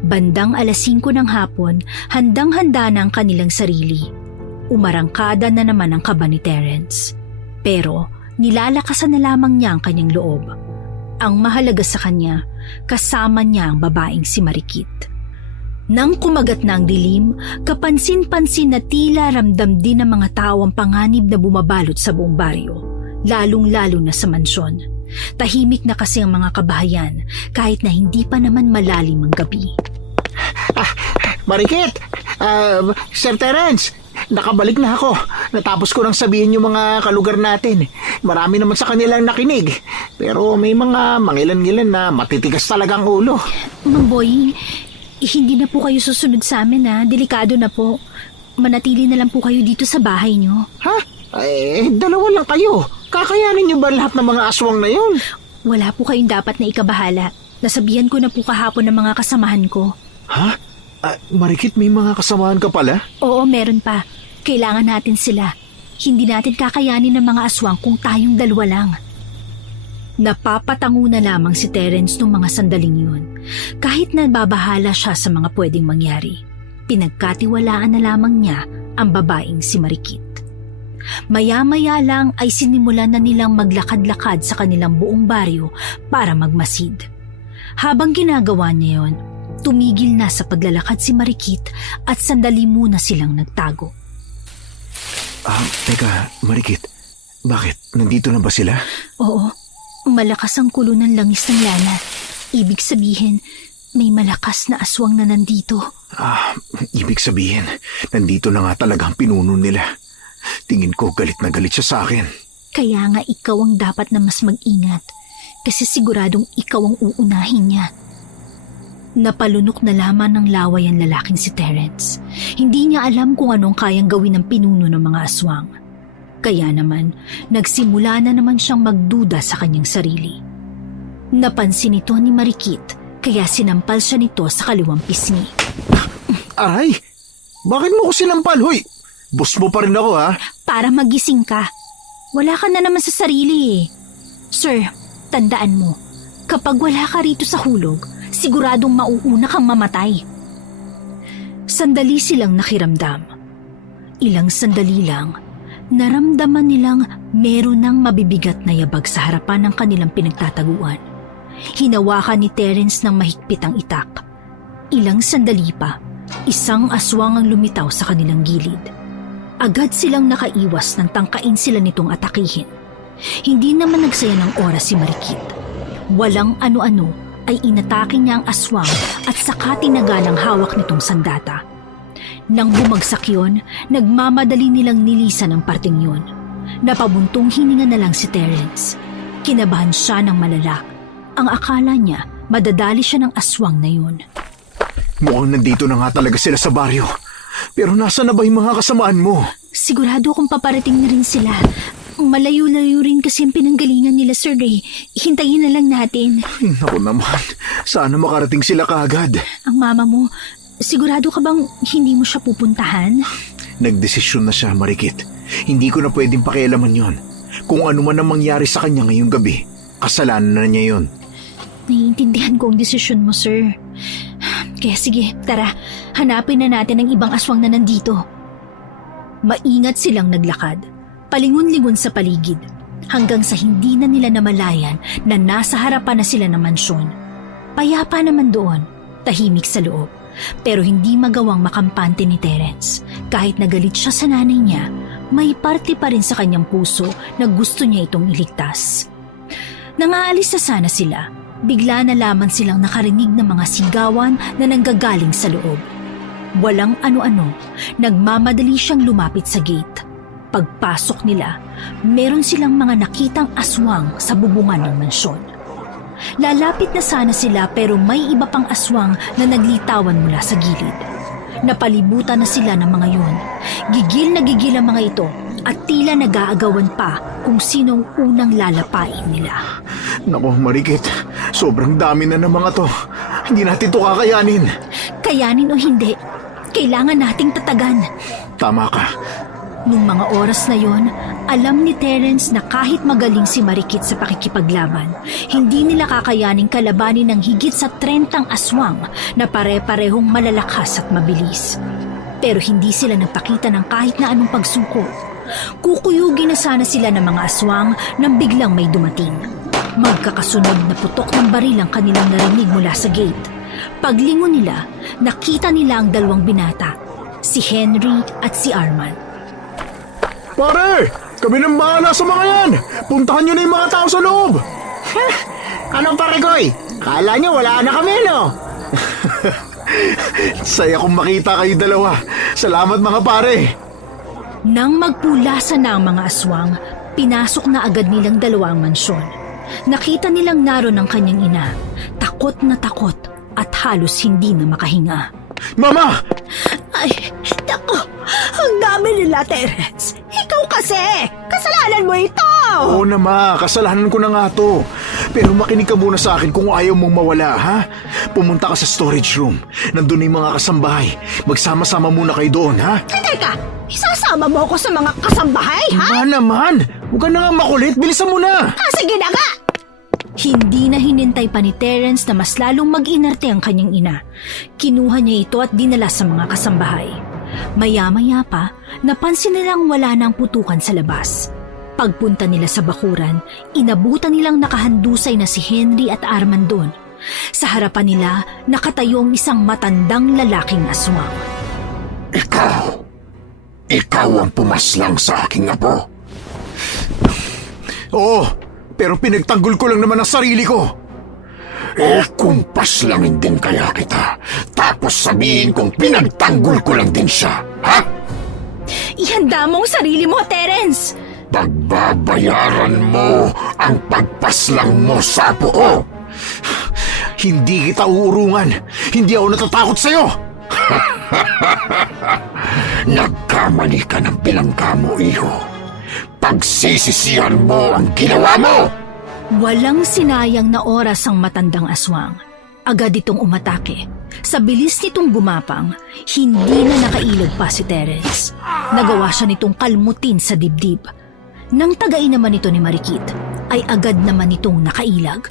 Bandang 5:00 ng hapon, handang-handa na ang kanilang sarili. Umarangkada na naman ang kaba ni Terence. Pero nilalakasan na lamang niya ang kanyang loob. Ang mahalaga sa kanya, kasama niya ang babaeng si Marikit. Nang kumagat na ang dilim, kapansin-pansin na tila ramdam din ng mga tao ang panganib na bumabalot sa buong baryo, lalong-lalo na sa mansyon. Tahimik na kasi ang mga kabahayan kahit na hindi pa naman malalim ang gabi. Marikit! Sir Terence! Nakabalik na ako. Natapos ko nang sabihin yung mga kalugar natin. Marami naman sa kanilang nakinig. Pero may mga mangilan-ngilan na matitigas talagang ulo. Mang Boying, hindi na po kayo susunod sa amin ha. Delikado na po. Manatili na lang po kayo dito sa bahay niyo. Ha? Dalawa lang kayo. Kakayanin niyo ba lahat ng mga aswang na yun? Wala po kayong dapat na ikabahala. Nasabihan ko na po kahapon ng mga kasamahan ko. Ha? Marikit, may mga kasamahan ka pala? Oo, meron pa. Kailangan natin sila. Hindi natin kakayanin ng mga aswang kung tayong dalawa lang. Napapatango na lamang si Terence nung mga sandaling yun. Kahit na babahala siya sa mga pwedeng mangyari, pinagkatiwalaan na lamang niya ang babaeng si Marikit. Maya-maya lang ay sinimulan na nilang maglakad-lakad sa kanilang buong baryo para magmasid. Habang ginagawa niya yon, tumigil na sa paglalakad si Marikit at sandali muna silang nagtago. Teka, Marikit. Bakit? Nandito na ba sila? Oo, malakas ang kulo ng langis ng lana. Ibig sabihin, may malakas na aswang na nandito. Ibig sabihin, nandito na nga talaga ang pinuno nila. Tingin ko galit na galit siya sa akin. Kaya nga ikaw ang dapat na mas mag-ingat kasi siguradong ikaw ang uunahin niya. Napalunok na laman ng laway ang lalaking si Terence. Hindi niya alam kung anong kayang gawin ng pinuno ng mga aswang. Kaya naman, nagsimula na naman siyang magduda sa kanyang sarili. Napansin ito ni Marikit kaya sinampal siya nito sa kaliwang pisngi. Aray! Bakit mo ko sinampal, hoy? Boss mo pa rin ako, ha? Para magising ka. Wala ka na naman sa sarili eh. Sir, tandaan mo, kapag wala ka rito sa hulog, siguradong mauuna kang mamatay. Sandali silang nakiramdam. Ilang sandali lang, naramdaman nilang meron ng mabibigat na yabag sa harapan ng kanilang pinagtataguan. Hinawakan ni Terence ng mahigpit ang itak. Ilang sandali pa, isang aswang ang lumitaw sa kanilang gilid. Agad silang nakaiwas nang tangkain sila nitong atakihin. Hindi naman nagsaya ng oras si Marikit. Walang ano-ano ay inatake niya ang aswang at saka tinaga ng hawak nitong sandata. Nang bumagsak yon, nagmamadali nilang nilisan ang parting yon. Napabuntong hininga na lang si Terence. Kinabahan siya ng malala. Ang akala niya, madadali siya ng aswang na yun. Mukhang nandito na nga talaga sila sa baryo. Pero nasa na ba yung mga kasamaan mo? Sigurado akong paparating na rin sila. Malayo-layo rin kasi ang pinanggalingan nila, Sir Ray. Hintayin na lang natin. Naku naman, sana makarating sila kaagad. Ang mama mo, sigurado ka bang hindi mo siya pupuntahan? Nagdesisyon na siya, Marikit. Hindi ko na pwedeng pakialaman yon. Kung ano man ang mangyari sa kanya ngayong gabi, kasalanan na niya yon. Naiintindihan ko ang desisyon mo, sir. Kaya sige, tara. Hanapin na natin ang ibang aswang na nandito. Maingat silang naglakad, palingon-lingon sa paligid, hanggang sa hindi na nila namalayan na nasa harapan na sila ng mansyon. Payapa naman doon, tahimik sa loob, pero hindi magawang makampante ni Terence. Kahit nagalit siya sa nanay niya, may parte pa rin sa kanyang puso na gusto niya itong iligtas. Nang aalis na sana sila, bigla na lamang silang nakarinig ng mga sigawan na nanggagaling sa loob. Walang ano-ano, nagmamadali siyang lumapit sa gate. Pagpasok nila, meron silang mga nakitang aswang sa bubungan ng mansyon. Lalapit na sana sila pero may iba pang aswang na naglitawan mula sa gilid. Napalibutan na sila ng mga yun. Gigil na gigil ang mga ito at tila nag-aagawan pa kung sinong unang lalapain nila. Naku, Marikit, Sobrang dami na ng mga to. Hindi natin to kakayanin. Kayanin o hindi, kailangan nating tatagan. Tama ka. Nung mga oras na yon, alam ni Terence na kahit magaling si Marikit sa pakikipaglaban, hindi nila kakayaning kalabanin ng higit sa 30 aswang na pare-parehong malalakas at mabilis. Pero hindi sila nagpakita ng kahit na anong pagsuko. Kukuyugin na sana sila ng mga aswang nang biglang may dumating. Magkakasunod na putok ng baril ang kanilang narinig mula sa gate. Paglingon nila, nakita nila ang dalawang binata, si Henry at si Arman. Pare! Kami nang bahala sa mga yan! Puntahan nyo na yung mga tao sa loob! Anong paregoy? Kala niyo wala na kami, no? Saya kong makita kayo dalawa. Salamat mga pare! Nang magpulasa na ang mga aswang, pinasok na agad nilang dalawa ang mansyon. Nakita nilang naroon ang kanyang ina, takot na takot at halos hindi na makahinga. Mama! Ay, naku, ang dami nila, Terence. Ikaw kasi, kasalanan mo ito. Oo na ma, kasalanan ko na nga to. Pero makinig ka muna sa akin kung ayaw mong mawala, ha? Pumunta ka sa storage room. Nandun na yung mga kasambahay. Magsama-sama muna kayo doon, ha? Teka, isasama mo ako sa mga kasambahay, ha? Ma naman! Huwag ka na nga makulit. Bilisan mo na! Sige na nga. Hindi na hinintay pa ni Terence na mas lalong mag-inarte ang kanyang ina. Kinuha niya ito at dinala sa mga kasambahay. Maya-maya pa, napansin nilang wala na ang putukan sa labas. Pagpunta nila sa bakuran, inabutan nilang nakahandusay na si Henry at Arman doon. Sa harapan nila, nakatayo ang isang matandang lalaking aswang. Ikaw ang pumaslang sa aking apo. Oo, pero pinagtanggol ko lang naman ang sarili ko. Kung paslangin din kaya kita, tapos sabihin kong pinagtanggol ko lang din siya, ha? Ihanda mo ang sarili mo, Terence! Pagbabayaran mo ang pagpaslang mo sa apo ko. Hindi kita uurungan. Hindi ako natatakot sa'yo. Nagkamali ka ng bilangga mo, iho. Pagsisisihan mo ang ginawa mo. Walang sinayang na oras ang matandang aswang. Agad itong umatake. Sa bilis nitong gumapang, hindi na nakailag pa si Terence. Nagawa siya nitong kalmutin sa dibdib. Nang tagain naman ito ni Marikit, ay agad naman itong nakailag.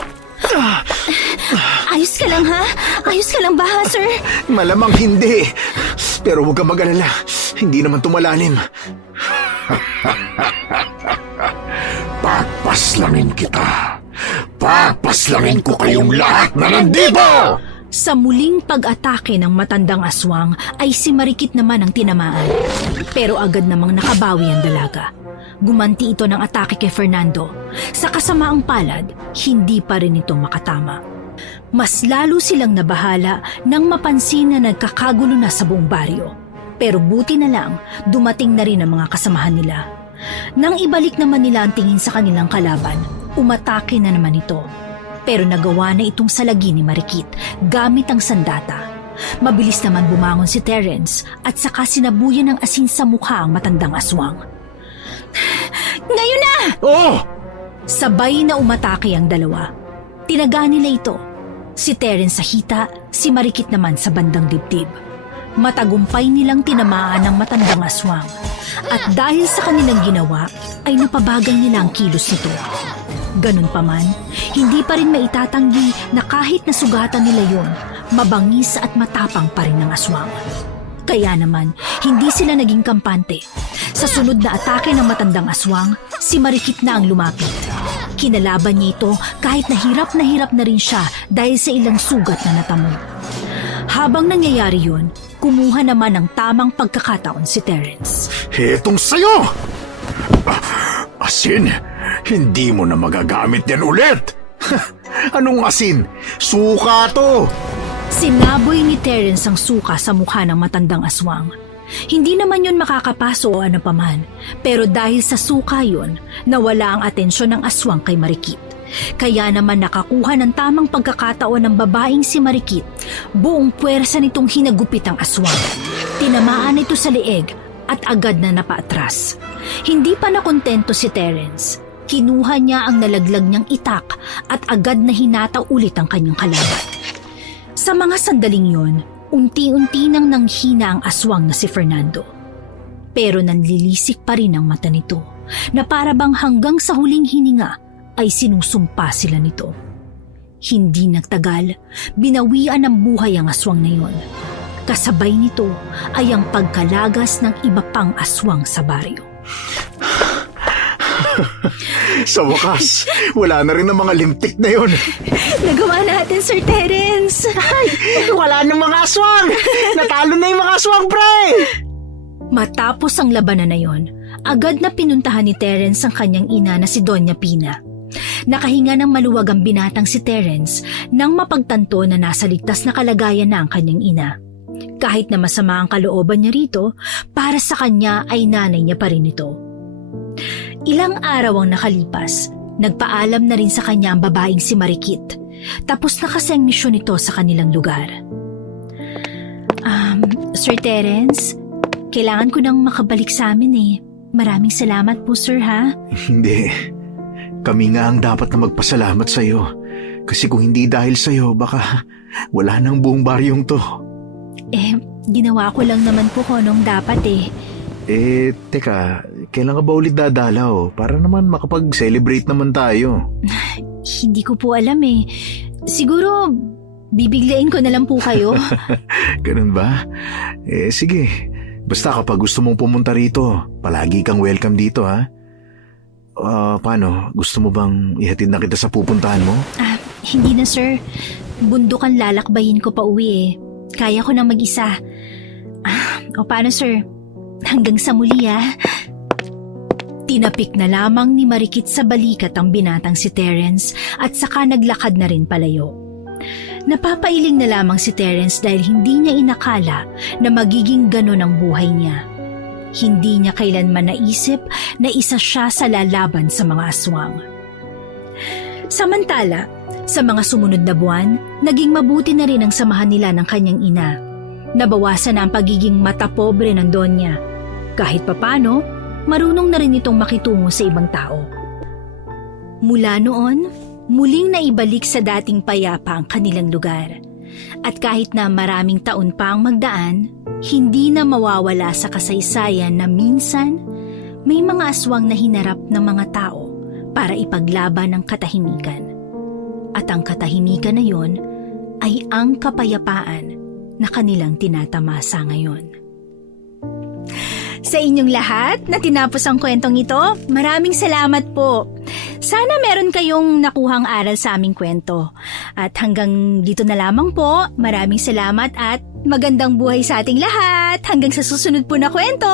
Ayos ka lang ha? Ayos ka lang ba ha, sir? Malamang hindi. Pero huwag ka mag-alala. Hindi naman tumalalim. Papaslangin kita. Papaslangin ko kayong lahat na nandito! Sa muling pag-atake ng matandang aswang ay si Marikit naman ang tinamaan. Pero agad namang nakabawi ang dalaga. Gumanti ito ng atake kay Fernando. Sa kasamaang palad, hindi pa rin ito makatama. Mas lalo silang nabahala nang mapansin na nagkakagulo na sa buong baryo. Pero buti na lang, dumating na rin ang mga kasamahan nila. Nang ibalik naman nila ang tingin sa kanilang kalaban, umatake na naman ito. Pero nagawa na itong salagin ni Marikit gamit ang sandata. Mabilis naman bumangon si Terence at saka sinabuyan ng asin sa mukha ang matandang aswang. Ngayon na! Oh! Sabay na umatake ang dalawa. Tinaga nila ito. Si Terence sa hita, si Marikit naman sa bandang dibdib. Matagumpay nilang tinamaan ang matandang aswang. At dahil sa kanilang ginawa, ay napabagal nila ang kilos nito. Ganun pa man, hindi pa rin maitatanggi na kahit nasugatan nila yon, mabangis at matapang pa rin ng aswang. Kaya naman, hindi sila naging kampante. Sa sunod na atake ng matandang aswang, si Marikit na ang lumapit. Kinalaban niya ito kahit na hirap na rin siya dahil sa ilang sugat na natamo. Habang nangyayari yun, kumuha naman ng tamang pagkakataon si Terence. Hetong sayo! Asin, hindi mo na magagamit yan ulit! Anong asin? Suka to! Sinaboy ni Terence ang suka sa mukha ng matandang aswang. Hindi naman yun makakapaso o ano paman, pero dahil sa suka yun, nawala ang atensyon ng aswang kay Marikit. Kaya naman nakakuha ng tamang pagkakataon ng babaeng si Marikit, buong puwersa nitong hinagupit ang aswang. Tinamaan ito sa leeg at agad na napaatras. Hindi pa nakontento si Terence. Kinuha niya ang nalaglag niyang itak at agad na hinataw ulit ang kanyang kalaban. Sa mga sandaling yon, unti-unti nang nanghina ang aswang na si Fernando. Pero nanlilisik pa rin ang mata nito na para bang hanggang sa huling hininga ay sinusumpa sila nito. Hindi nagtagal, binawian ng buhay ang aswang na yon. Kasabay nito ay ang pagkalagas ng iba pang aswang sa baryo. Sa wakas, wala na rin ang mga lintik na yon. Nagawa natin, Sir Terence! Wala nang mga aswang! Natalo na yung mga aswang, pre! Matapos ang labanan na yon, agad na pinuntahan ni Terence ang kanyang ina na si Doña Pina. Nakahinga ng maluwag ang binatang si Terence nang mapagtanto na nasa ligtas na kalagayan na ang kanyang ina. Kahit na masama ang kalooban niya rito, para sa kanya ay nanay niya pa rin ito. Ilang araw ang nakalipas, nagpaalam na rin sa kanya ang babaeng si Marikit. Tapos na kasi ang misyon nito sa kanilang lugar. Sir Terence, kailangan ko nang makabalik sa amin eh. Maraming salamat po, sir, ha? Hindi. Kami nga ang dapat na magpasalamat sa'yo. Kasi kung hindi dahil sa'yo, baka wala nang buong baryong to. Ginawa ko lang naman po kung anong dapat eh. Teka, kailan ka ba ulit dadalaw? Para naman makapag-celebrate naman tayo. Hindi ko po alam eh. Siguro, bibiglain ko na lang po kayo. Ganun ba? Sige. Basta kapag gusto mong pumunta rito, palagi kang welcome dito, ha? Paano? Gusto mo bang ihatid na kita sa pupuntahan mo? Hindi na, sir. Bundukan lalakbayin ko pa uwi eh. Kaya ko nang mag-isa. O paano, sir? Hanggang sa muli, Tinapik na lamang ni Marikit sa balikat ang binatang si Terence at saka naglakad na rin palayo. Napapailing na lamang si Terence dahil hindi niya inakala na magiging ganon ang buhay niya. Hindi niya kailanman naisip na isa siya sa lalaban sa mga aswang. Samantala, sa mga sumunod na buwan, naging mabuti na rin ang samahan nila ng kanyang ina. Nabawasan na ang pagiging matapobre ng Donya. Kahit papano, marunong na rin itong makitungo sa ibang tao. Mula noon, muling naibalik sa dating payapa ang kanilang lugar. At kahit na maraming taon pa ang magdaan, hindi na mawawala sa kasaysayan na minsan may mga aswang na hinarap ng mga tao para ipaglaban ang katahimikan. At ang katahimikan na yon ay ang kapayapaan na kanilang tinatamasa ngayon. Sa inyong lahat na tinapos ang kwentong ito, maraming salamat po. Sana meron kayong nakuhang aral sa aming kwento. At hanggang dito na lamang po, maraming salamat at magandang buhay sa ating lahat. Hanggang sa susunod po na kwento!